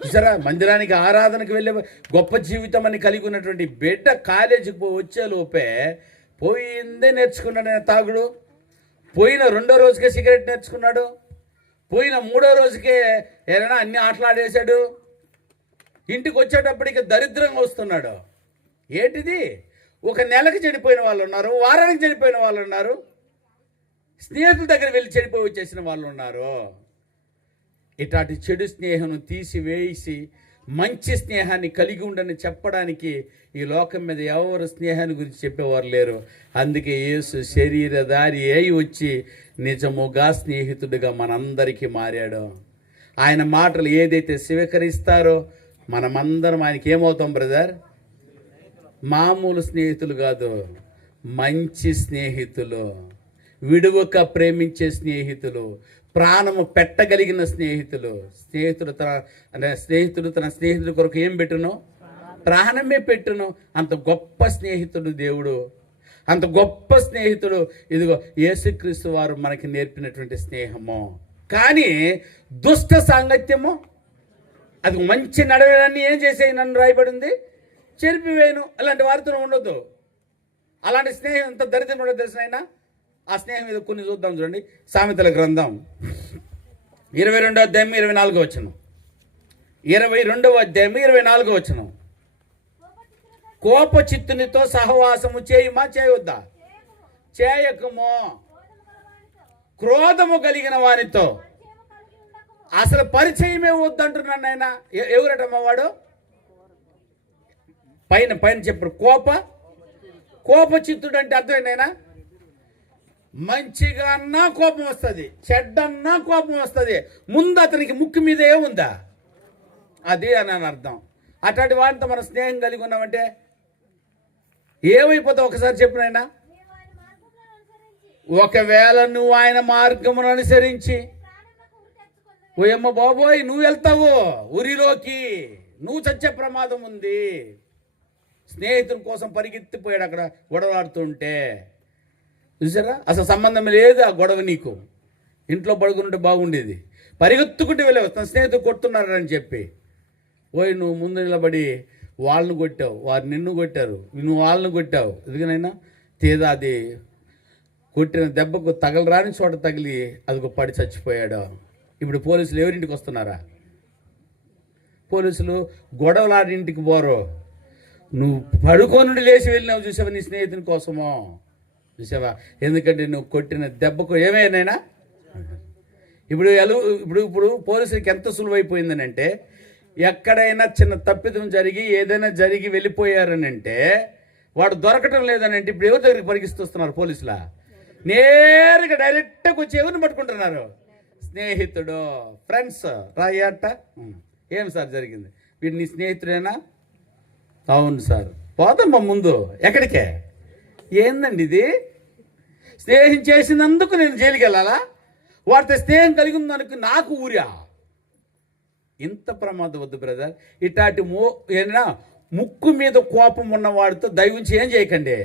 చూసారా, మందిరానికి ఆరాధనకు వెళ్ళే గొప్ప జీవితం అని కలిగి ఉన్నటువంటి బిడ్డ కాలేజీకి వచ్చే లోపే పోయిందే నేర్చుకున్నాడు. నేను తాగుడు పోయిన 2వ రోజుకే సిగరెట్ నేర్చుకున్నాడు. పోయిన 3వ రోజుకే ఏదైనా అన్ని ఆటలాడేశాడు. ఇంటికి వచ్చేటప్పటికి దరిద్రంగా వస్తున్నాడు. ఏంటిది? ఒక నెలకు చెడిపోయిన వాళ్ళు ఉన్నారు, వారానికి చెడిపోయిన వాళ్ళు ఉన్నారు, స్నేహితుల దగ్గర వెళ్ళి చెడిపోయి వచ్చేసిన వాళ్ళు ఉన్నారు. ఇట్లాంటి చెడు స్నేహం తీసివేసి మంచి స్నేహాన్ని కలిగి ఉండని చెప్పడానికి ఈ లోకం మీద ఎవరు స్నేహాన్ని గురించి చెప్పేవారు లేరు. అందుకే యేసు శరీరధారి అయి వచ్చి నిజముగా స్నేహితుడిగా మనందరికీ మారాడు. ఆయన మాటలు ఏదైతే స్వీకరిస్తారో మనమందరం ఆయనకి ఏమవుతాం బ్రదర్? మామూలు స్నేహితులు కాదు, మంచి స్నేహితులు, విడువక ప్రేమించే స్నేహితులు, ప్రాణము పెట్టగలిగిన స్నేహితులు. స్నేహితుడు తన స్నేహితుడి కొరకు ఏం పెట్టును? ప్రాణమే పెట్టును. అంత గొప్ప స్నేహితుడు దేవుడు, అంత గొప్ప స్నేహితుడు. ఇదిగో యేసుక్రీస్తు వారు మనకి నేర్పినటువంటి స్నేహము. కానీ దుష్ట సాంగత్యము, అది మంచి నడవడాన్ని ఏం చేసే నన్ను రాయబడింది, చెరిపివేయను. అలాంటి వారితో ఉండొద్దు. అలాంటి స్నేహం ఎంత దరిద్రం ఉండదు తెలిసిన ఆయన. ఆ స్నేహం మీద కొన్ని చూద్దాం చూడండి. సామెతల గ్రంథం 22వ అధ్యాయం 24వ వచనం. 22వ అధ్యాయం 24వ వచనం. కోప చిత్తునితో సహవాసము చేయుమా చేయొద్దా? చేయకము. క్రోధము కలిగిన వారితో అసలు పరిచయమే వద్దంటున్నాను ఆయన. ఎవరటమ్మా వాడు? పైన పైన చెప్పారు కోప చిత్తుడు అంటే అర్థమైందైనా మంచిగా అన్నా కోపం వస్తుంది, చెడ్డన్నా కోపం వస్తుంది. ముందు అతనికి ముక్కు మీద ఏముందా అది అని అర్థం. అట్లాంటి వాటితో మనం స్నేహం కలిగి ఉన్నామంటే ఏమైపోతావు ఒకసారి చెప్పినైనా. ఒకవేళ నువ్వు ఆయన మార్గమును అనుసరించి ఓయమ్మ బాబోయ్ నువ్వు వెళ్తావు ఉరిలోకి, నువ్వు చచ్చే ప్రమాదం ఉంది. స్నేహితుల కోసం పరిగెత్తిపోయాడు అక్కడ గొడవలాడుతుంటే. చూసారా, అసలు సంబంధం లేదు ఆ గొడవ. నీకు ఇంట్లో పడుకుంటే బాగుండేది, పరిగెత్తుకుంటూ వెళ్ళావు తన స్నేహితులు కొడుతున్నారని చెప్పి. ఓయ్ నువ్వు ముందు నిలబడి వాళ్ళను కొట్టావు, వారు నిన్ను కొట్టారు, నువ్వు వాళ్ళను కొట్టావు. ఎందుకనైనా తీదా అది కొట్టిన దెబ్బకు తగలరాని చోట తగిలి అదిగో పడి చచ్చిపోయాడు. ఇప్పుడు పోలీసులు ఎవరింటికి వస్తున్నారా? పోలీసులు గొడవలాడింటికి పోరు. నువ్వు పడుకోనుండి లేచి వెళ్ళినావు చూసావా నీ స్నేహితుని కోసమో, చూసావా? ఎందుకంటే నువ్వు కొట్టిన దెబ్బకు ఏమైనా ఇప్పుడు ఇప్పుడు పోలీసులకి ఎంత సులువైపోయిందని అంటే, ఎక్కడైనా చిన్న తప్పిదం జరిగి ఏదైనా జరిగి వెళ్ళిపోయారని అంటే వాడు దొరకటం లేదని అంటే ఇప్పుడు ఎవరి దగ్గరికి పరిగిస్తున్నారు పోలీసులా? నేరుగా డైరెక్ట్గా వచ్చి ఎవరిని పట్టుకుంటున్నారు? స్నేహితుడు, ఫ్రెండ్స్. రాయట ఏం సార్ జరిగింది? వీడు నీ స్నేహితుడేనా? అవును సార్. పోదమ్మా ముందు. ఎక్కడికే? ఏందండి ఇది? స్నేహం చేసినందుకు నేను జైలుకి వెళ్ళాలా? వారితో స్నేహం కలిగి ఉందనుకు నాకు ఊరా? ఇంత ప్రమాదం వద్దు బ్రదర్. ఇట్లాంటి ఏమైనా ముక్కు మీద కోపం ఉన్న వాడితో దయవుంచి ఏం చేయకండి.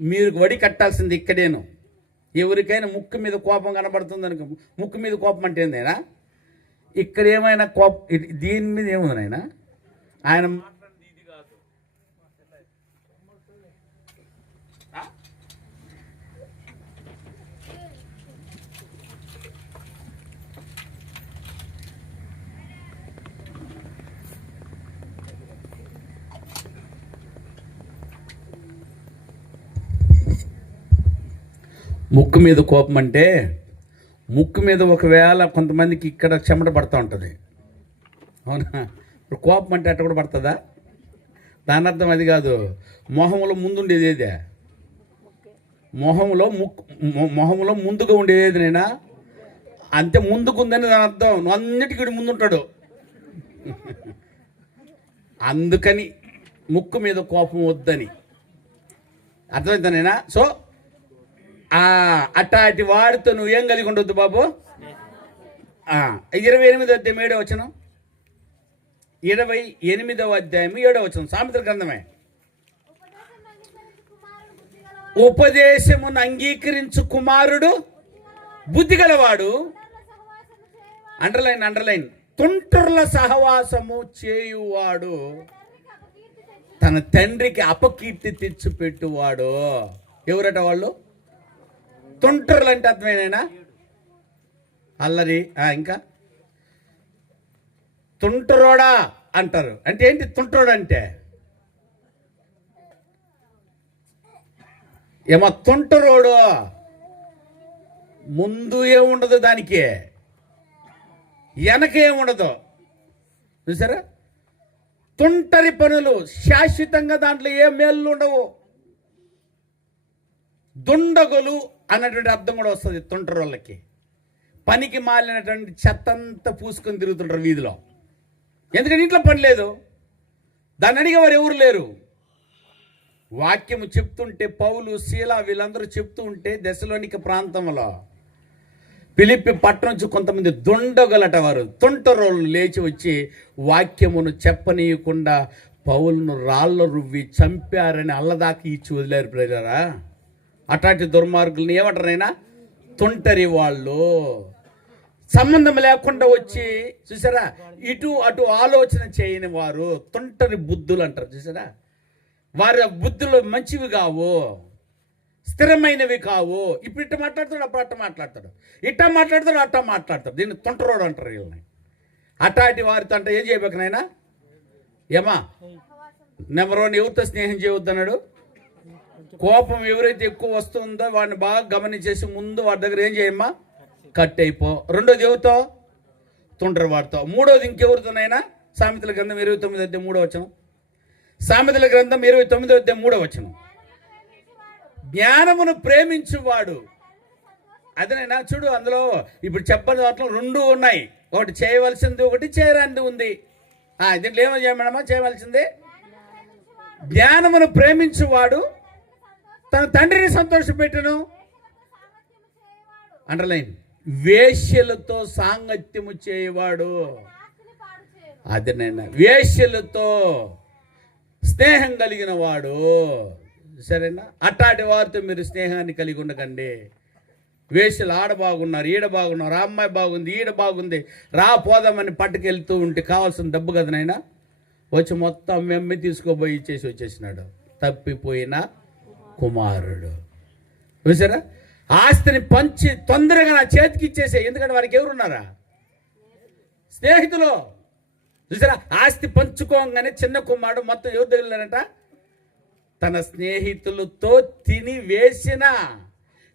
మీరు వడి కట్టాల్సింది ఇక్కడేను. ఎవరికైనా ముక్కు మీద కోపం కనబడుతుంది అనుకో, ముక్కు మీద కోపం అంటే ఏందైనా ఇక్కడ ఏమైనా కోపం దీని మీద ఏముందనైనా ఆయన ముక్కు మీద కోపం అంటే, ముక్కు మీద ఒకవేళ కొంతమందికి ఇక్కడ చెమట పడుతూ ఉంటుంది, అవునా? ఇప్పుడు కోపం అంటే అట్ట కూడా పడుతుందా? దాని అర్థం అది కాదు. మొహంలో ముందుండేది ఏదే? మొహంలో ముందుగా ఉండేది నేనా అంతే. ముందుకుందని దాని అర్థం. నువ్వు అన్నిటికీ ముందుంటాడు. అందుకని ముక్కు మీద కోపం వద్దని అర్థమవుతానేనా? సో అట్లాంటి వాడితో నువ్వు ఏం కలిగి ఉండొద్దు బాబు. 28వ అధ్యాయం 7వ వచనం. 28వ అధ్యాయం 7వ వచనం సామెతల గ్రంథమే. ఉపదేశమును అంగీకరించు కుమారుడు బుద్ధి గలవాడు. అండర్లైన్. తుంటరుల సహవాసము చేయువాడు తన తండ్రికి అపకీర్తి తెచ్చిపెట్టువాడు. ఎవరట వాళ్ళు? తుంటరులు అంటే అర్థమేనా? అల్లరి. ఇంకా తుంటరోడా అంటారు. అంటే ఏంటి తుంటరోడు అంటే? ఏమో తుంటరోడు ముందు ఏముండదు, దానికి వెనక ఏముండదు. చూసారా? తుంటరి పనులు శాశ్వతంగా, దాంట్లో ఏ మేళ్ళు ఉండవు. దుండగులు అన్నటువంటి అర్థం కూడా వస్తుంది తుంటరి వాళ్ళకి. పనికి మాలినటువంటి చెత్తంతా పూసుకొని తిరుగుతుంటారు వీధిలో. ఎందుకంటే ఇంట్లో పని లేదు, దాన్ని అడిగేవారు ఎవరు లేరు. వాక్యము చెప్తుంటే పౌలు, శీల వీళ్ళందరూ చెప్తూ ఉంటే దశలోనిక ప్రాంతంలో ఫిలిప్పి పట్టణం నుంచి కొంతమంది దుండగులట, వారు తుంటరోళ్ళు లేచి వచ్చి వాక్యమును చెప్పనీయకుండా పౌలును రాళ్ళ రువ్వి చంపారని అల్లదాకా ఇచ్చి వదిలేరు ప్రజలారా. అట్లాంటి దుర్మార్గులను ఏమంటారైనా? తుంటరి వాళ్ళు. సంబంధం లేకుండా వచ్చి చూసారా, ఇటు అటు ఆలోచన చేయని వారు తుంటరి బుద్ధులు అంటారు. చూసారా, వారి బుద్ధులు మంచివి కావు. స్థిరమైనవి కావు. ఇప్పుడు ఇట్ట మాట్లాడతాడు, అప్పుడు అట్ట మాట్లాడతాడు, ఇట్ట మాట్లాడతాడు, అట్ట మాట్లాడతాడు. దీన్ని తొంటరోడు అంటారు వీళ్ళని. అటాటి వారితో అంటే ఏం చేయಬೇಕು నాయనా? ఏమా నెంబర్ 1 ఎవరితో స్నేహం చేయవద్దన్నాడు? కోపం ఎవరైతే ఎక్కువ వస్తుందో వాడిని బాగా గమనించేసి ముందు వాడి దగ్గర ఏం చేయమ్మా? కట్ అయిపో. రెండోది ఎవరితో? తుండ్ర వాడితో. మూడోది ఇంకెవరితోనైనా? సామెతల గ్రంథం 29:3 సామెతల గ్రంథం 29:3 జ్ఞానమును ప్రేమించువాడు. అదేనైనా చూడు, అందులో ఇప్పుడు చెప్పని వాటిలో 2 ఉన్నాయి. ఒకటి చేయవలసింది, ఒకటి చేయరానిది ఉంది. దీంట్లో ఏమో చేయమమ్మా? చేయవలసింది జ్ఞానమును ప్రేమించువాడు తన తండ్రిని సంతోషపెట్టును. అండర్లైన్. వేశ్యలతో సాంగత్యము చేయవాడు. అదేనైనా వేశ్యలతో స్నేహం కలిగిన వాడు. సరేనా? అట్టాటి వారితో మీరు స్నేహాన్ని కలిగి ఉండకండి. వేశ్యలు ఆడ బాగున్నారు, ఈడ బాగున్నారు, ఆ అమ్మాయి బాగుంది, ఈడ బాగుంది, రా పోదామని పట్టుకెళ్తూ ఉంటే కావాల్సిన డబ్బు కదా నాయనా, వచ్చి మొత్తం మెమ్మి తీసుకోబోయి ఇచ్చేసి వచ్చేసినాడు. తప్పిపోయిన కుమారుడు. చూసారా? ఆస్తిని పంచి తొందరగా నా చేతికి ఇచ్చేసే. ఎందుకంటే వారికి ఎవరున్నారా? స్నేహితులు. చూసారా? ఆస్తి పంచుకోగానే చిన్న కుమారుడు మొత్తం ఎవరు తగిలినారంట? తన స్నేహితులతో తిని వేసిన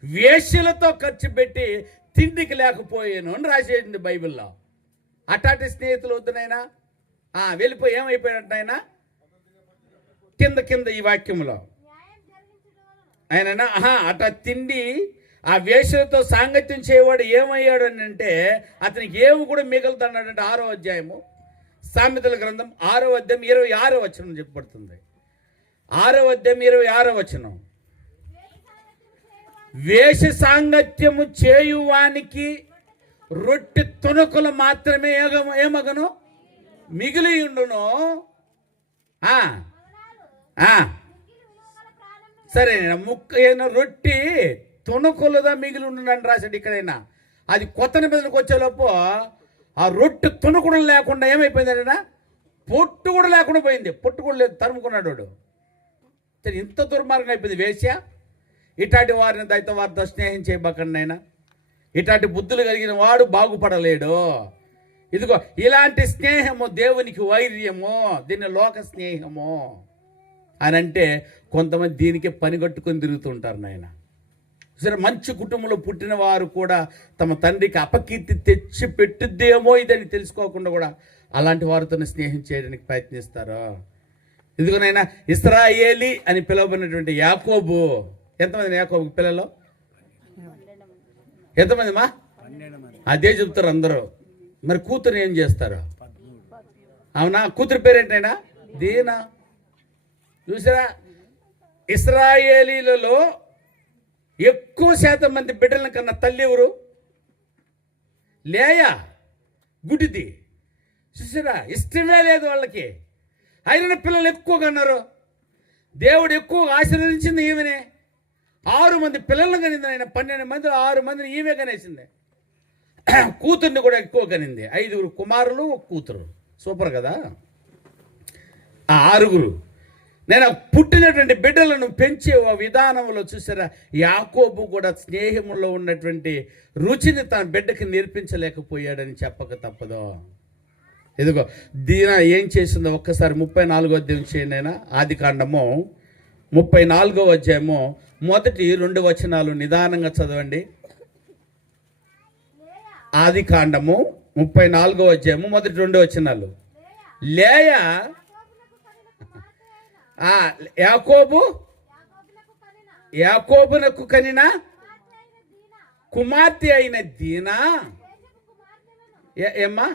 వేశ్యలతో ఖర్చు పెట్టి తిండికి లేకపోయాను అని రాసేసింది బైబిల్లో. అట్లాంటి స్నేహితులు వద్దునైనా వెళ్ళిపోయి ఏమైపోయినట్టయినా కింద ఈ వాక్యంలో ఆయన అట్లా తిండి ఆ వేశ్యలతో సాంగత్యం చేయవాడు ఏమయ్యాడు అని అంటే అతనికి ఏమి కూడా మిగులుతున్నాడంటే 6వ అధ్యాయము సామెతల గ్రంథం 6వ అధ్యాయం 26వ చెప్పబడుతుంది. 6వ అధ్యాయం 26వ వేష సాంగత్యము చేయువానికి రొట్టె తునకలు మాత్రమే ఏమగను మిగిలి ఉండును. సరే, రొట్టి తునకులుగా మిగిలి ఉండునని రాశాడు ఇక్కడైనా. అది కొత్త నిబంధనకు వచ్చేలోపు ఆ రొట్టె తునకుడు లేకుండా ఏమైపోయింది? పొట్టు కూడా లేకుండా పోయింది. పొట్టు కూడా లేదు, తరుముకున్నాడు వాడు. ఇంత దుర్మార్గం అయిపోయింది వేశ్య. ఇట్లాంటి వారిని దైత వారితో స్నేహం చేయబకండి అయినా. ఇట్లాంటి బుద్ధులు కలిగిన వాడు బాగుపడలేడు. ఇదిగో ఇలాంటి స్నేహము దేవునికి వైర్యము, దీన్ని లోక స్నేహము అని అంటే కొంతమంది దీనికే పనిగట్టుకొని తిరుగుతుంటారు నాయన. సరే, మంచి కుటుంబంలో పుట్టిన వారు కూడా తమ తండ్రికి అపకీర్తి తెచ్చి పెట్టుద్దేమో ఇదని తెలుసుకోకుండా కూడా అలాంటి వారితో స్నేహం చేయడానికి ప్రయత్నిస్తారు. ఇదిగోనైనా ఇశ్రాయేలీ అని పిలువబడినటువంటి యాకోబు. ఎంతమంది యాకోబు పిల్లలు? ఎంతమంది మా? అదే చెప్తారు అందరూ. మరి కూతురు ఏం చేస్తారు? అవునా? కూతురు పేరేంటైనా దీనా. చూసారా? ఇశ్రాయేలీలలో ఎక్కువ శాతం మంది బిడ్డల కన్నా తల్లి ఎవరు? లేయా. గుడిది. చూసారా? ఇష్టమే లేదు వాళ్ళకి. అయిన పిల్లలు ఎక్కువగా అన్నారు. దేవుడు ఎక్కువగా ఆశీర్వదించింది ఈమెనే. 6 మంది పిల్లలను కనింది ఆయన. 12 మంది 6 మందిని ఈమె కనేసింది. కూతుర్ని కూడా ఎక్కువ కనింది. 5 కుమారులు, 1 కూతురు. సూపర్ కదా? ఆ 6 నేను పుట్టినటువంటి బిడ్డలను పెంచే విధానంలో చూసారా? యాకోబు కూడా స్నేహంలో ఉన్నటువంటి రుచిని తన బిడ్డకి నేర్పించలేకపోయాడని చెప్పక తప్పదు. ఇదిగో దీనా ఏం చేసిందో ఒక్కసారి 34వ అధ్యాయం చేయండి అయినా. ఆదికాండము 34వ అధ్యాయము మొదటి 2 వచనాలు నిదానంగా చదవండి. ఆదికాండము 34వ అధ్యాయము మొదటి 2 వచనాలు. లేయా యాకోబునకు కనిన కుమార్తె అయిన దీనా ఏమ్మా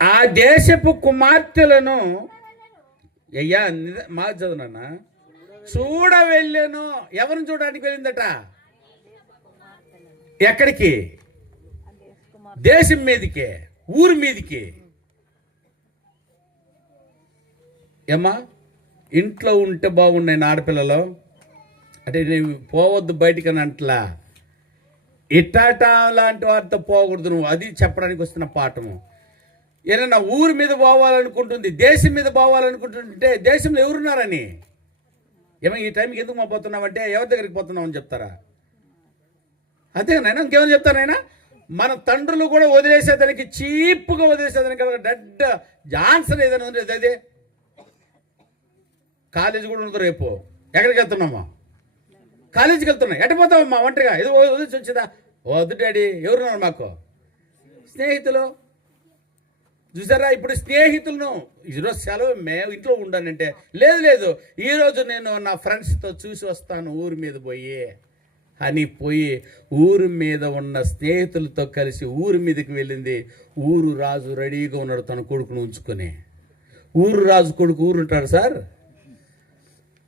ఆ దేశపు కుమార్తెలను అయ్యా మా చదువునా చూడ వెళ్ళాను. ఎవరిని చూడడానికి వెళ్ళిందట? ఎక్కడికి? దేశం మీదకి, ఊరి మీదకి. ఏమ్మా ఇంట్లో ఉంటే బాగున్నాయి ఆడపిల్లలు అంటే నువ్వు పోవద్దు బయటికి అని అంటలా. ఇటాట లాంటి వారితో పోకూడదు నువ్వు. అది చెప్పడానికి వస్తున్న పాఠము. ఏదన్నా ఊరి మీద పోవాలనుకుంటుంది, దేశం మీద పోవాలనుకుంటుంటే దేశంలో ఎవరున్నారని ఏమో ఈ టైంకి ఎందుకు మా పోతున్నావు అంటే ఎవరి దగ్గరికి పోతున్నావు అని చెప్తారా? అంతేగానైనా ఇంకేమైనా చెప్తానైనా? మన తండ్రులు కూడా వదిలేసేదానికి, చీప్గా వదిలేసేదానికి డెడ్ ఆన్సర్ ఏదైనా ఉంది అదే. కాలేజీ కూడా ఉండదు రేపు. ఎక్కడికి వెళ్తున్నామా? కాలేజీకి వెళ్తున్నాం. ఎట్ట పోతావమ్మా ఒంటరిగా? ఏదో వదిలేసి వచ్చిందా? వద్దు డాడీ. ఎవరున్నారు మాకు? స్నేహితులు. చూసారా, ఇప్పుడు స్నేహితులను ఈరోజు సెలవు మేము ఇంట్లో ఉండానంటే లేదు ఈరోజు నేను నా ఫ్రెండ్స్తో చూసి వస్తాను ఊరి మీద పోయి అని పోయి ఊరి మీద ఉన్న స్నేహితులతో కలిసి ఊరి మీదకి వెళ్ళింది. ఊరు రాజు రెడీగా ఉన్నాడు తన కొడుకును ఉంచుకొని. ఊరు రాజు కొడుకు ఊరు ఉంటాడు సార్.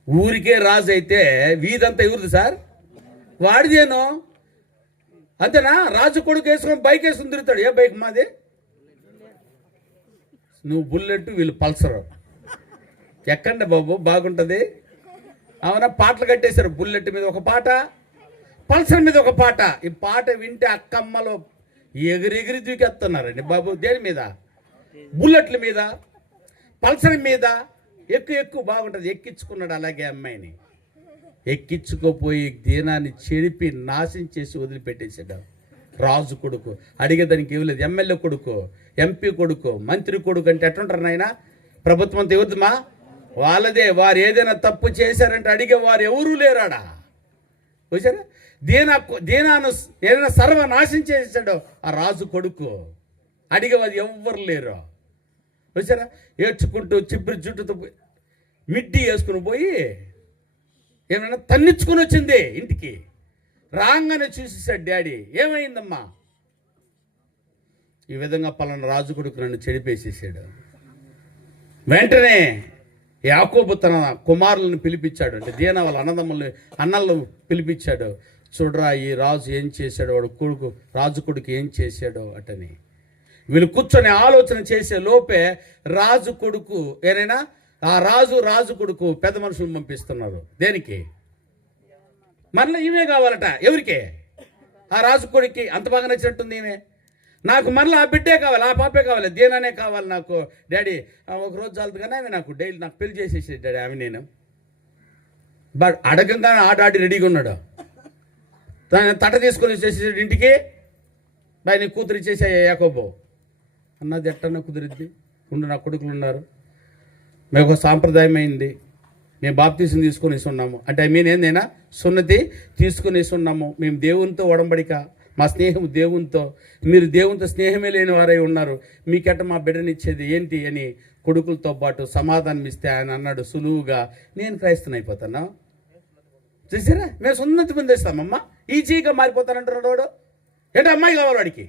ఊరికే రాజు అయితే వీధంతా ఎవరిది సార్? వాడిదేనో. అంతేనా? రాజు కొడుకు వేసుకొని బైక్ వేసుకుని తిరుగుతాడు. ఏ బైక్ మాది? నువ్వు బుల్లెట్, వీళ్ళు పల్సర్. ఎక్కండి బాబు, బాగుంటుంది. అవునా? పాటలు కట్టేశారు. బుల్లెట్ మీద ఒక పాట, పల్సర్ మీద ఒక పాట. ఈ పాట వింటే అక్కమ్మలో ఎగిరి దూకెత్తున్నారండి బాబు. దేని మీద? బుల్లెట్ల మీద, పల్సర్ మీద. ఎక్కువ బాగుంటుంది. ఎక్కించుకున్నాడు అలాగే అమ్మాయిని. ఎక్కించుకోపోయి దీనాన్ని చెడిపి నాశనం చేసి వదిలిపెట్టేసాడు. రాజు కొడుకు అడిగేదానికి ఇవ్వలేదు. ఎమ్మెల్యే కొడుకు, ఎంపీ కొడుకు, మంత్రి కొడుకు అంటే ఎట్లుంటారు నాయన? ప్రభుత్వం అంతా ఎవరిదిమా? వాళ్ళదే. వారు ఏదైనా తప్పు చేశారంటే అడిగే వారు ఎవరూ లేరాడా? చూసారా? దీనాను ఏదైనా సర్వనాశనం చేశాడో ఆ రాజు కొడుకు. అడిగేవారు ఎవ్వరు లేరు. చూసారా? ఏడ్చుకుంటూ చిబ్బరి జుట్టుతో మిడ్డి వేసుకుని పోయి ఏమైనా తన్నించుకుని వచ్చింది ఇంటికి. రాగానే చూసేసాడు డాడీ. ఏమైందమ్మా? ఈ విధంగా పలానా రాజు కొడుకు నన్ను చెడిపేసేసాడు. వెంటనే యాకోబు తన కుమారులను పిలిపించాడు. అంటే దీనా వాళ్ళ అన్నలను పిలిపించాడు. చూడరా ఈ రాజు ఏం చేశాడు, వాడు కొడుకు రాజు కొడుకు ఏం చేశాడో అటని. వీళ్ళు కూర్చొని ఆలోచన చేసే లోపే రాజు కొడుకు ఏనైనా ఆ రాజు కొడుకు పెద్ద మనుషులను పంపిస్తున్నారు. దేనికి? మరలా ఈమె కావాలట. ఎవరికి? ఆ రాజు కొడుక్కి. అంత బాగా నచ్చినట్టుంది ఈమె. నాకు మరలా ఆ బిడ్డే కావాలి, ఆ పాపే కావాలి, దేనానే కావాలి నాకు. డాడీ ఒక రోజు చాలదు కానీ ఆమె నాకు డైలీ నాకు పెళ్లి చేసేసి డాడీ ఆమె నేను. బట్ అడగంగానే ఆడాడి రెడీగా ఉన్నాడు. తట తీసుకొని వచ్చేసేసాడు ఇంటికి. బాయ్ నీ కూతురు ఇచ్చేసా యాకోబో అన్నది. ఎట్టన్నా కుదిరిద్ది? ఉండు, నా కొడుకులు ఉన్నారు. మేము ఒక సాంప్రదాయం అయింది. మేము బాప్తీసం తీసుకొని ఉన్నాము. అంటే ఐ మీన్ ఏందైనా సున్నతి తీసుకొని ఉన్నాము. మేము దేవునితో ఒడంబడిక, మా స్నేహం దేవునితో. మీరు దేవునితో స్నేహమే లేని వారై ఉన్నారు. మీకెట్ట మా బిడ్డనిచ్చేది ఏంటి అని కొడుకులతో పాటు సమాధానం ఇస్తే ఆయన అన్నాడు సులువుగా, నేను క్రైస్తవుని అయిపోతాను. చూసారా? మేము సున్నతి పొందేస్తామమ్మా, ఈజీగా మారిపోతానంటున్నాడు వాడు. ఏంటి అమ్మాయి కావాలి వాడికి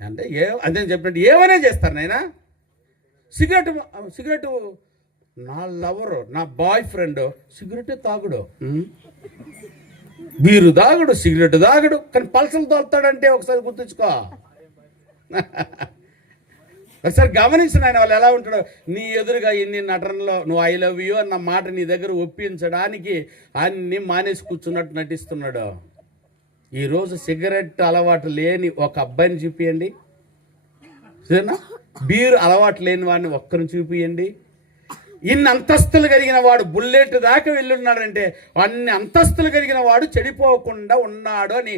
అంటే అదే చెప్పినట్టు ఏమైనా చేస్తారు నాయనా. సిగరెట్ నా లవరు, నా బాయ్ ఫ్రెండ్ సిగరెట్ తాగుడు, బీరు తాగుడు, సిగరెట్ తాగుడు, కానీ పల్సలు తోలుతాడంటే ఒకసారి గుర్తుంచుకో. ఒకసారి గమనించిన ఆయన వాళ్ళు ఎలా ఉంటాడో. నీ ఎదురుగా ఎన్ని నటనలో నువ్వు ఐ లవ్ యూ అన్న మాట నీ దగ్గర ఒప్పించడానికి అన్ని మానేసి కూర్చున్నట్టు నటిస్తున్నాడు. ఈరోజు సిగరెట్ అలవాటు లేని ఒక అబ్బాయిని చూపియండి, సరేనా? బీరు అలవాటు లేని వాడిని ఒక్కరిని చూపియండి. ఇన్ని అంతస్తులు కలిగిన వాడు బుల్లెట్ దాకా వెళ్ళున్నాడంటే అన్ని అంతస్తులు కలిగిన వాడు చెడిపోకుండా ఉన్నాడు అని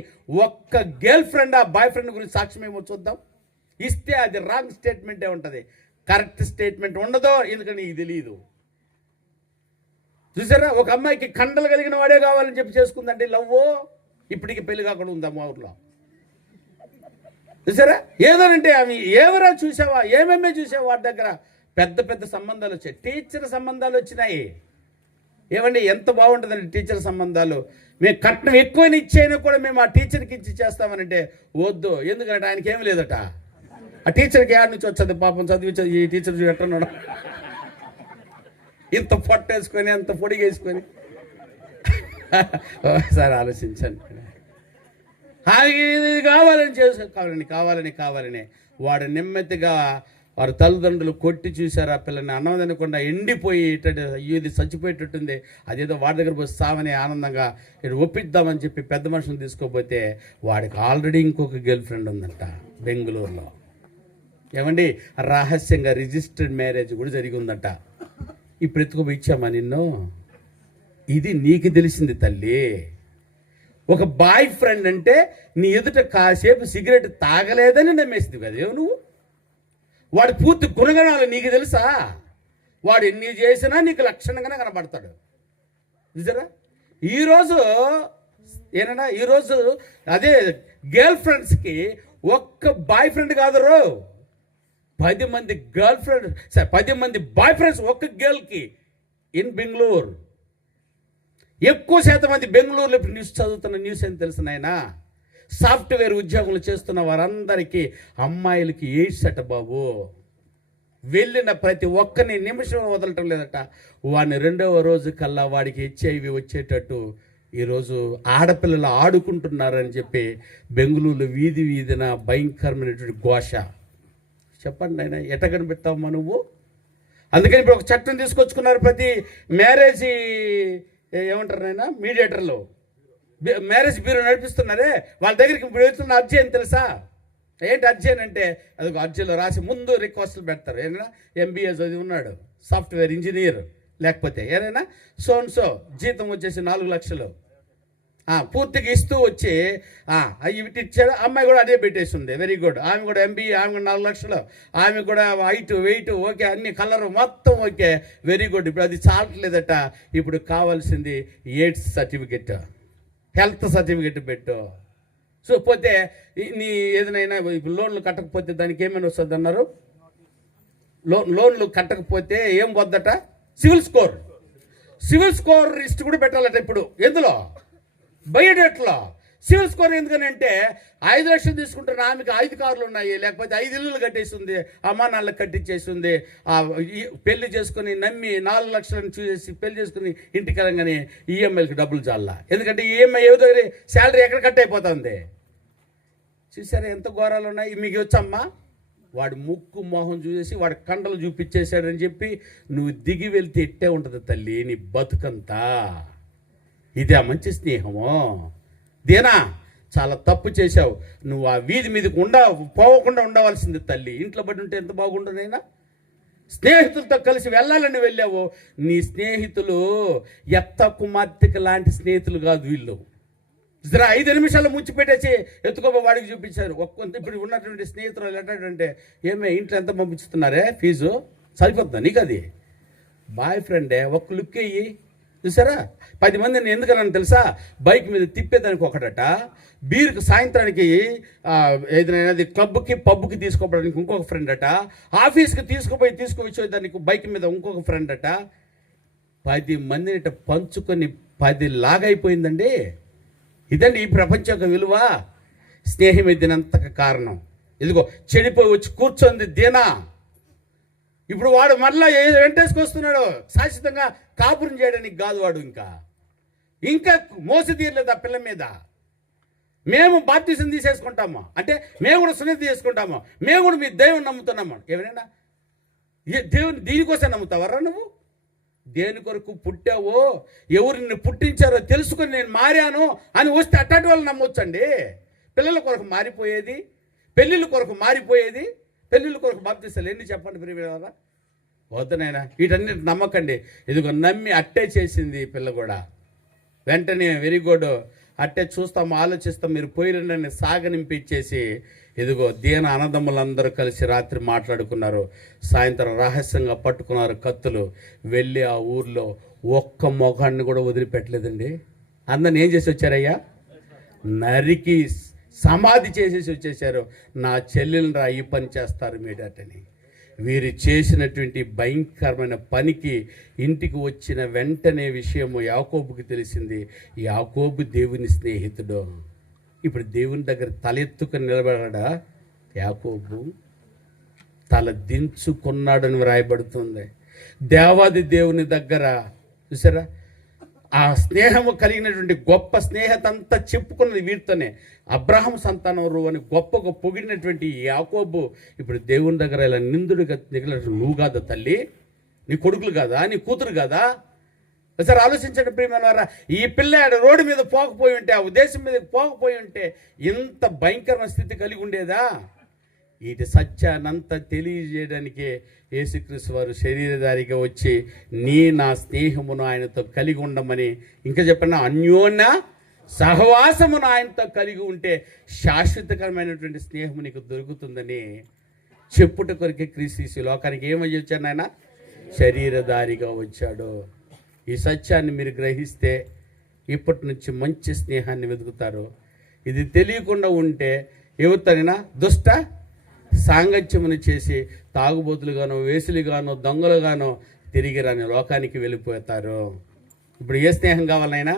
ఒక్క గర్ల్ ఫ్రెండ్ ఆ బాయ్ ఫ్రెండ్ గురించి సాక్ష్యం ఏమో చూద్దాం. ఇస్తే అది రాంగ్ స్టేట్మెంటే ఉంటుంది, కరెక్ట్ స్టేట్మెంట్ ఉండదో. ఎందుకని నీకు తెలియదు. చూసారా? ఒక అమ్మాయికి కండలు కలిగిన వాడే కావాలని చెప్పి చేసుకుందంటే లవ్వో. ఇప్పటికి పెళ్లి కాకుండా ఉందా మా ఊర్లో? చూసారా? ఏదోనంటే అవి ఎవరా చూసావా, ఏమేమే చూసావా వాడి దగ్గర. పెద్ద పెద్ద సంబంధాలు వచ్చాయి, టీచర్ సంబంధాలు వచ్చినాయి. ఏమండి ఎంత బాగుంటుందండి టీచర్ సంబంధాలు. మేము కట్నం ఎక్కువైనా ఇచ్చైనా కూడా మేము ఆ టీచర్కి ఇచ్చి చేస్తామనంటే వద్దు. ఎందుకంటే ఆయనకి ఏమి లేదట. ఆ టీచర్కి ఏడు నుంచి వచ్చేది పాపం చదివించేది. ఈ టీచర్ ఎట్టున్నాడు, ఇంత పొట్టేసుకొని అంత పొడిగేసుకొని. ఒకసారి ఆలోచించండి. ఇది కావాలని కావాలని వాడు నెమ్మదిగా వారి తల్లిదండ్రులు కొట్టి చూశారు. ఆ పిల్లని అన్నం తినకుండా ఎండిపోయి ఇది చచ్చిపోయేటట్టుంది, అదేదో వాడి దగ్గర పోయి సావని ఆనందంగా ఇటు ఒప్పిద్దామని చెప్పి పెద్ద మనుషులు తీసుకోపోతే వాడికి ఆల్రెడీ ఇంకొక గర్ల్ ఫ్రెండ్ ఉందంట బెంగళూరులో. ఏమండి రహస్యంగా రిజిస్టర్డ్ మ్యారేజ్ కూడా జరిగి ఉందంట. ఇప్పుడు ఎత్తుకు ఇచ్చామా నిన్ను? ఇది నీకు తెలిసింది తల్లి. ఒక బాయ్ ఫ్రెండ్ అంటే నీ ఎదుట కాసేపు సిగరెట్ తాగలేదని నమ్మేసింది కదే నువ్వు. వాడి పూర్తి గుణగణాలు నీకు తెలుసా? వాడు ఎన్ని చేసినా నీకు లక్షణంగానే కనబడతాడు. నిజరా? ఈరోజు అదే గర్ల్ ఫ్రెండ్స్కి ఒక్క బాయ్ ఫ్రెండ్ కాదు, 10 మంది గర్ల్ ఫ్రెండ్, 10 మంది బాయ్ ఫ్రెండ్స్ ఒక్క గర్ల్కి ఇన్ బెంగళూరు. ఎక్కువ శాతం మంది బెంగళూరులో ఇప్పుడు న్యూస్ చదువుతున్న న్యూస్ ఏం తెలుసు నాయనా? సాఫ్ట్వేర్ ఉద్యోగులు చేస్తున్న వారందరికీ అమ్మాయిలకి ఎయిడ్స్ అట బాబు. వెళ్ళిన ప్రతి ఒక్కరిని నిమిషం వదలటం లేదట. వాడిని 2వ రోజు కల్లా వాడికి HIV వచ్చేటట్టు ఈరోజు ఆడపిల్లలు ఆడుకుంటున్నారని చెప్పి బెంగళూరులో వీధి వీధిన భయంకరమైనటువంటి ఘోష. చెప్పండి ఆయన, ఎట్ట కనిపెడతావమ్మా నువ్వు? అందుకని ఇప్పుడు ఒక చట్టం తీసుకొచ్చుకున్నారు. ప్రతి మ్యారేజ్ ఏమంటారు నాయన, మీడియేటర్లు మ్యారేజ్ బ్యూరో నడిపిస్తున్నారే, వాళ్ళ దగ్గరికి ఇప్పుడు వెళ్తున్న అర్జీ అని తెలుసా? ఏంటి అర్జీ అని అంటే, అది అర్జీలో రాసి ముందు రిక్వెస్ట్లు పెడతారు. ఏమైనా MBA చదివి ఉన్నాడు, సాఫ్ట్వేర్ ఇంజనీర్, లేకపోతే ఏదైనా సో జీతం వచ్చేసి 4 లక్షలు పూర్తిగా ఇస్తూ వచ్చి ఇవి ఇచ్చాడు. అమ్మాయి కూడా అదే పెట్టేసి ఉంది, వెరీ గుడ్. ఆమె కూడా MBA, ఆమె కూడా 4 లక్షలు, ఆమె కూడా హైట్ వెయిట్ ఓకే, అన్ని కలర్ మొత్తం ఓకే, వెరీ గుడ్. ఇప్పుడు అది చాలట్లేదట. ఇప్పుడు కావాల్సింది ఎయిడ్స్ సర్టిఫికెట్, హెల్త్ సర్టిఫికెట్ పెట్టు. సో పోతే నీ ఏదైనా లోన్లు కట్టకపోతే దానికి ఏమైనా వస్తుంది అన్నారు? లోన్లు కట్టకపోతే ఏం వద్దట? సివిల్ స్కోర్ లిస్ట్ కూడా పెట్టాలట ఇప్పుడు. ఎందులో? బయోడేట్లో. సివిల్ స్కోర్ ఎందుకని అంటే 5 లక్షలు తీసుకుంటున్న ఆమెకి 5 కార్లు ఉన్నాయి, లేకపోతే 5 ఇల్లులు కట్టేసింది, అమ్మా నాన్నలకు కట్టించేసింది, పెళ్లి చేసుకుని నమ్మి 4 లక్షలను చూసేసి పెళ్లి చేసుకుని ఇంటికి వెళ్ళగానే EMIలకి డబ్బులు చాలా. ఎందుకంటే EMI ఏదో శాలరీ ఎక్కడ కట్ అయిపోతుంది. చూసారా ఎంత ఘోరాలు ఉన్నాయి? మీకు వచ్చమ్మా? వాడు ముక్కు మొహం చూసేసి వాడి కండలు చూపించేశాడని చెప్పి నువ్వు దిగి వెళ్తే ఇట్టే ఉంటుంది తల్లి నీ బతుకంతా. ఇదే మంచి స్నేహమో? దేనా చాలా తప్పు చేశావు నువ్వు. ఆ వీధి మీదకి పోవకుండా ఉండవలసింది తల్లి. ఇంట్లో బట్టి ఉంటే ఎంత బాగుంటుందైనా. స్నేహితులతో కలిసి వెళ్ళాలని వెళ్ళావు. నీ స్నేహితులు ఎత్త కుమార్తెకి లాంటి స్నేహితులు కాదు వీళ్ళు. 5 నిమిషాలు ముంచి పెట్టేసి ఎత్తుకోబో వాడికి చూపించారు. ఇప్పుడు ఉన్నటువంటి స్నేహితులు ఎట్లాంటే, ఏమే ఇంట్లో ఎంత పంపిస్తున్నారే ఫీజు సరిపోతుందా నీకు? అది బాయ్ ఫ్రెండే, ఒక్క లుక్ అయ్యి చూసారా? 10 మందిని ఎందుకని తెలుసా? బైక్ మీద తిప్పేదానికి ఒకటట, బీరుకు సాయంత్రానికి ఏదైనా క్లబ్కి పబ్కి తీసుకోవడానికి ఇంకొక ఫ్రెండ్ అట, ఆఫీస్కి తీసుకువచ్చేదానికి బైక్ మీద ఇంకొక ఫ్రెండ్ అట. 10 మందిని పంచుకొని 10 లాగైపోయిందండి. ఇదండి ఈ ప్రపంచ యొక్క విలువ. స్నేహం దీనంతకు కారణం. ఇదిగో చెడిపోయి వచ్చి కూర్చొంది దీనా. ఇప్పుడు వాడు మరలా వెంటేసుకొస్తున్నాడు శాశ్వతంగా కాపురం చేయడానికి కాదు. వాడు ఇంకా మోసి తీరలేదు ఆ పిల్ల మీద. మేము బాప్తిజం తీసేసుకుంటాము అంటే మేము కూడా సున్నతి చేసుకుంటాము, మేము కూడా మీ దేవుని నమ్ముతున్నాము. ఏమైనా దేవుని దీనికోసం నమ్ముతావరా నువ్వు? దేని కొరకు పుట్టావో, ఎవరు నిన్ను పుట్టించారో తెలుసుకొని నేను మారాను అని వస్తే అట్లాంటి వాళ్ళు నమ్మొచ్చండి. పిల్లల కొరకు మారిపోయేది, పెళ్ళిళ్ళ కొరకు మారిపోయేది, పెళ్ళిళ్ళ కొరకు బాప్తిస్తాలు ఎన్ని చెప్పండి ప్రియరా? వద్దనైనా వీటన్నిటి నమ్మకండి. ఇదిగో నమ్మి అట్టే చేసింది పిల్ల కూడా. వెంటనే వెరీ గుడ్, అట్టే చూస్తాము ఆలోచిస్తాం మీరు పోయిరండి సాగనింపిచ్చేసి ఇదిగో దీన అన్నదమ్ములందరూ కలిసి రాత్రి మాట్లాడుకున్నారు. సాయంత్రం రహస్యంగా పట్టుకున్నారు కత్తులు. వెళ్ళి ఆ ఊర్లో ఒక్క మొగాన్ని కూడా వదిలిపెట్టలేదండి. అందరిని ఏం చేసి వచ్చారయ్యా? నరికి సమాధి చేసేసి వచ్చేసారు. నా చెల్లెలు రా ఈ పని చేస్తారు మీడటని. వీరు చేసినటువంటి భయంకరమైన పనికి ఇంటికి వచ్చిన వెంటనే విషయము యాకోబుకి తెలిసింది. యాకోబు దేవుని స్నేహితుడు. ఇప్పుడు దేవుని దగ్గర తలెత్తుకుని నిలబడా యాకోబు? తల దించుకున్నాడని వ్రాయబడుతుంది. దేవాది దేవుని దగ్గర చూసారా ఆ స్నేహము కలిగినటువంటి గొప్ప స్నేహతంతా చెప్పుకున్నది వీరితోనే. అబ్రహాం సంతానవరు అని గొప్పగా పొగిడినటువంటి యాకోబు ఇప్పుడు దేవుని దగ్గర ఇలా నిందుడుగా దిగినట్టు. నువ్వు కాదా తల్లి? నీ కొడుకులు కాదా? నీ కూతురు కాదా? ఒకసారి ఆలోచించండి ప్రియమైనవారా. ఈ పిల్ల రోడ్డు మీద పోకపోయి ఉంటే, ఆ ఉద్దేశం మీద పోకపోయి ఉంటే ఇంత భయంకరమైన స్థితి కలిగి ఉండేదా? వీటి సత్యానంతా తెలియజేయడానికే యేసుక్రీస్తు వారు శరీరధారిగా వచ్చి నా స్నేహమును ఆయనతో కలిగి ఉండమని, ఇంకా చెప్పిన అన్యోన్య సహవాసమును ఆయనతో కలిగి ఉంటే శాశ్వతకరమైనటువంటి స్నేహం నీకు దొరుకుతుందని చెప్పుట కొరికే క్రీస్తు లోకానికి ఏమై వచ్చాడు ఆయన? శరీరధారిగా వచ్చాడు. ఈ సత్యాన్ని మీరు గ్రహిస్తే ఇప్పటి నుంచి మంచి స్నేహాన్ని వెతుకుతారు. ఇది తెలియకుండా ఉంటే ఎవరితోనైనా దుష్ట సాంగత్యమును చేసి తాగుబోతులుగానో, వేసులుగానో, దొంగలుగానో తిరిగి రాని లోకానికి వెళ్ళిపోతారు. ఇప్పుడు ఏ స్నేహం కావాలైనా?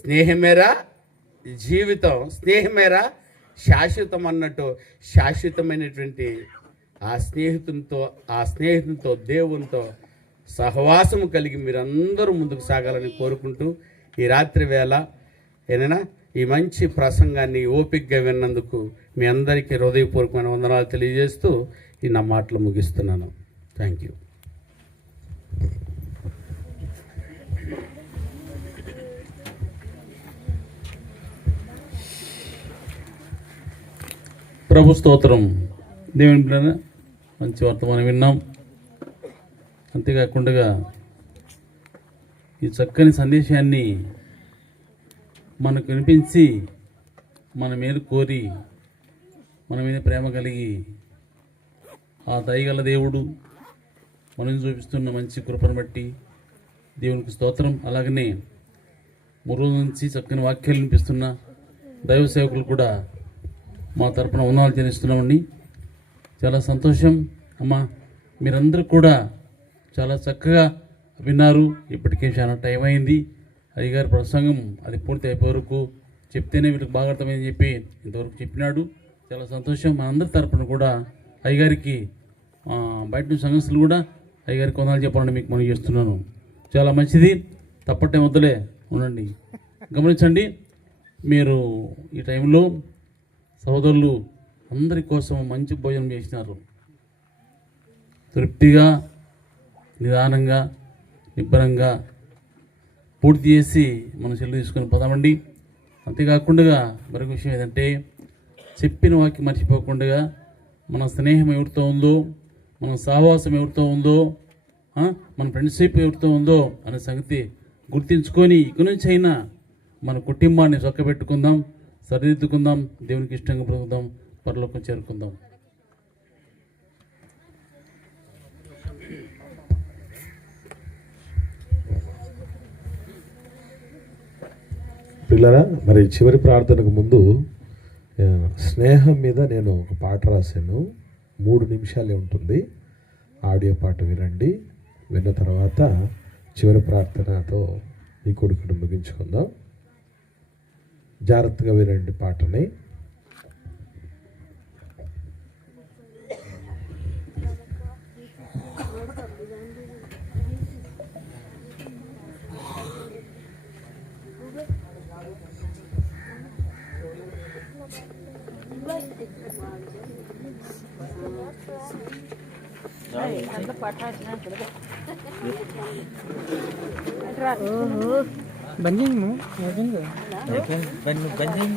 స్నేహమేరా జీవితం, స్నేహమేరా శాశ్వతం అన్నట్టు శాశ్వతమైనటువంటి ఆ స్నేహితునితో దేవునితో సహవాసము కలిగి మీరందరూ ముందుకు సాగాలని కోరుకుంటూ ఈ రాత్రి వేళ ఏదైనా ఈ మంచి ప్రసంగాన్ని ఓపికగా విన్నందుకు మీ అందరికీ హృదయపూర్వకమైన వందనాలు తెలియజేస్తూ ఈ నా మాటలు ముగిస్తున్నాను. Thank you. ప్రభు స్తోత్రం. దేవుని బిడ్డలారా, మంచి వర్తమానం విన్నాం. అంతేకాకుండా ఈ చక్కని సందేశాన్ని మనకు వినిపించి మన మేలు కోరి మన మీద ప్రేమ కలిగి ఆ దయగల దేవుడు మనం చూపిస్తున్న మంచి కృపను బట్టి దేవునికి స్తోత్రం. అలాగనే 3 రోజుల నుంచి చక్కని వాక్యాలు వినిపిస్తున్న దైవ సేవకులు కూడా మా తరపున వందనాలు చెల్లిస్తున్నామండి. చాలా సంతోషం అమ్మా. మీరందరూ కూడా చాలా చక్కగా విన్నారు. ఇప్పటికే చాలా టైం అయింది. అయ్యగారి ప్రసంగం అది పూర్తి అయిపోయే వరకు చెప్తేనే వీళ్ళకి బాగా అర్థమైందని చెప్పి ఇంతవరకు చెప్పినాడు. చాలా సంతోషం. మా అందరి తరపున కూడా అయ్యగారికి బయట నుంచి సంఘస్థులు కూడా అయ్యగారికి వందనాలు చెప్పాలని మీకు మనం చేస్తున్నాను. చాలా మంచిది. తప్పటే వద్దులే ఉండండి. గమనించండి, మీరు ఈ టైంలో సహోదరులు అందరి కోసం మంచి భోజనం చేసినారు. తృప్తిగా, నిదానంగా, నిబ్బరంగా పూర్తి చేసి మనం సెలవు తీసుకొని పోదామండి. అంతేకాకుండా మరొక విషయం ఏంటంటే, చెప్పిన వాక్యం మర్చిపోకుండా మన స్నేహం ఎవరితో ఉందో, మన సహవాసం ఎవరితో ఉందో, మన ఫ్రెండ్షిప్ ఎవరితో ఉందో అనే సంగతి గుర్తించుకొని ఇక నుంచి అయినా మన కుటుంబాన్ని చొక్కబెట్టుకుందాం, సరిదిద్దుకుందాం, దేవునికి ఇష్టంగా బ్రతుకుదాం, పరలోకం చేరుకుందాం. పిల్లరా, మరి చివరి ప్రార్థనకు ముందు స్నేహం మీద నేను ఒక పాట రాశాను. 3 నిమిషాలే ఉంటుంది. ఆడియో పాట వినండి. విన్న తర్వాత చివరి ప్రార్థనతో ఈ కొడుకును ముగించుకుందాం. జాగ్రత్తగా వినండి పాటని. banjingmu banjing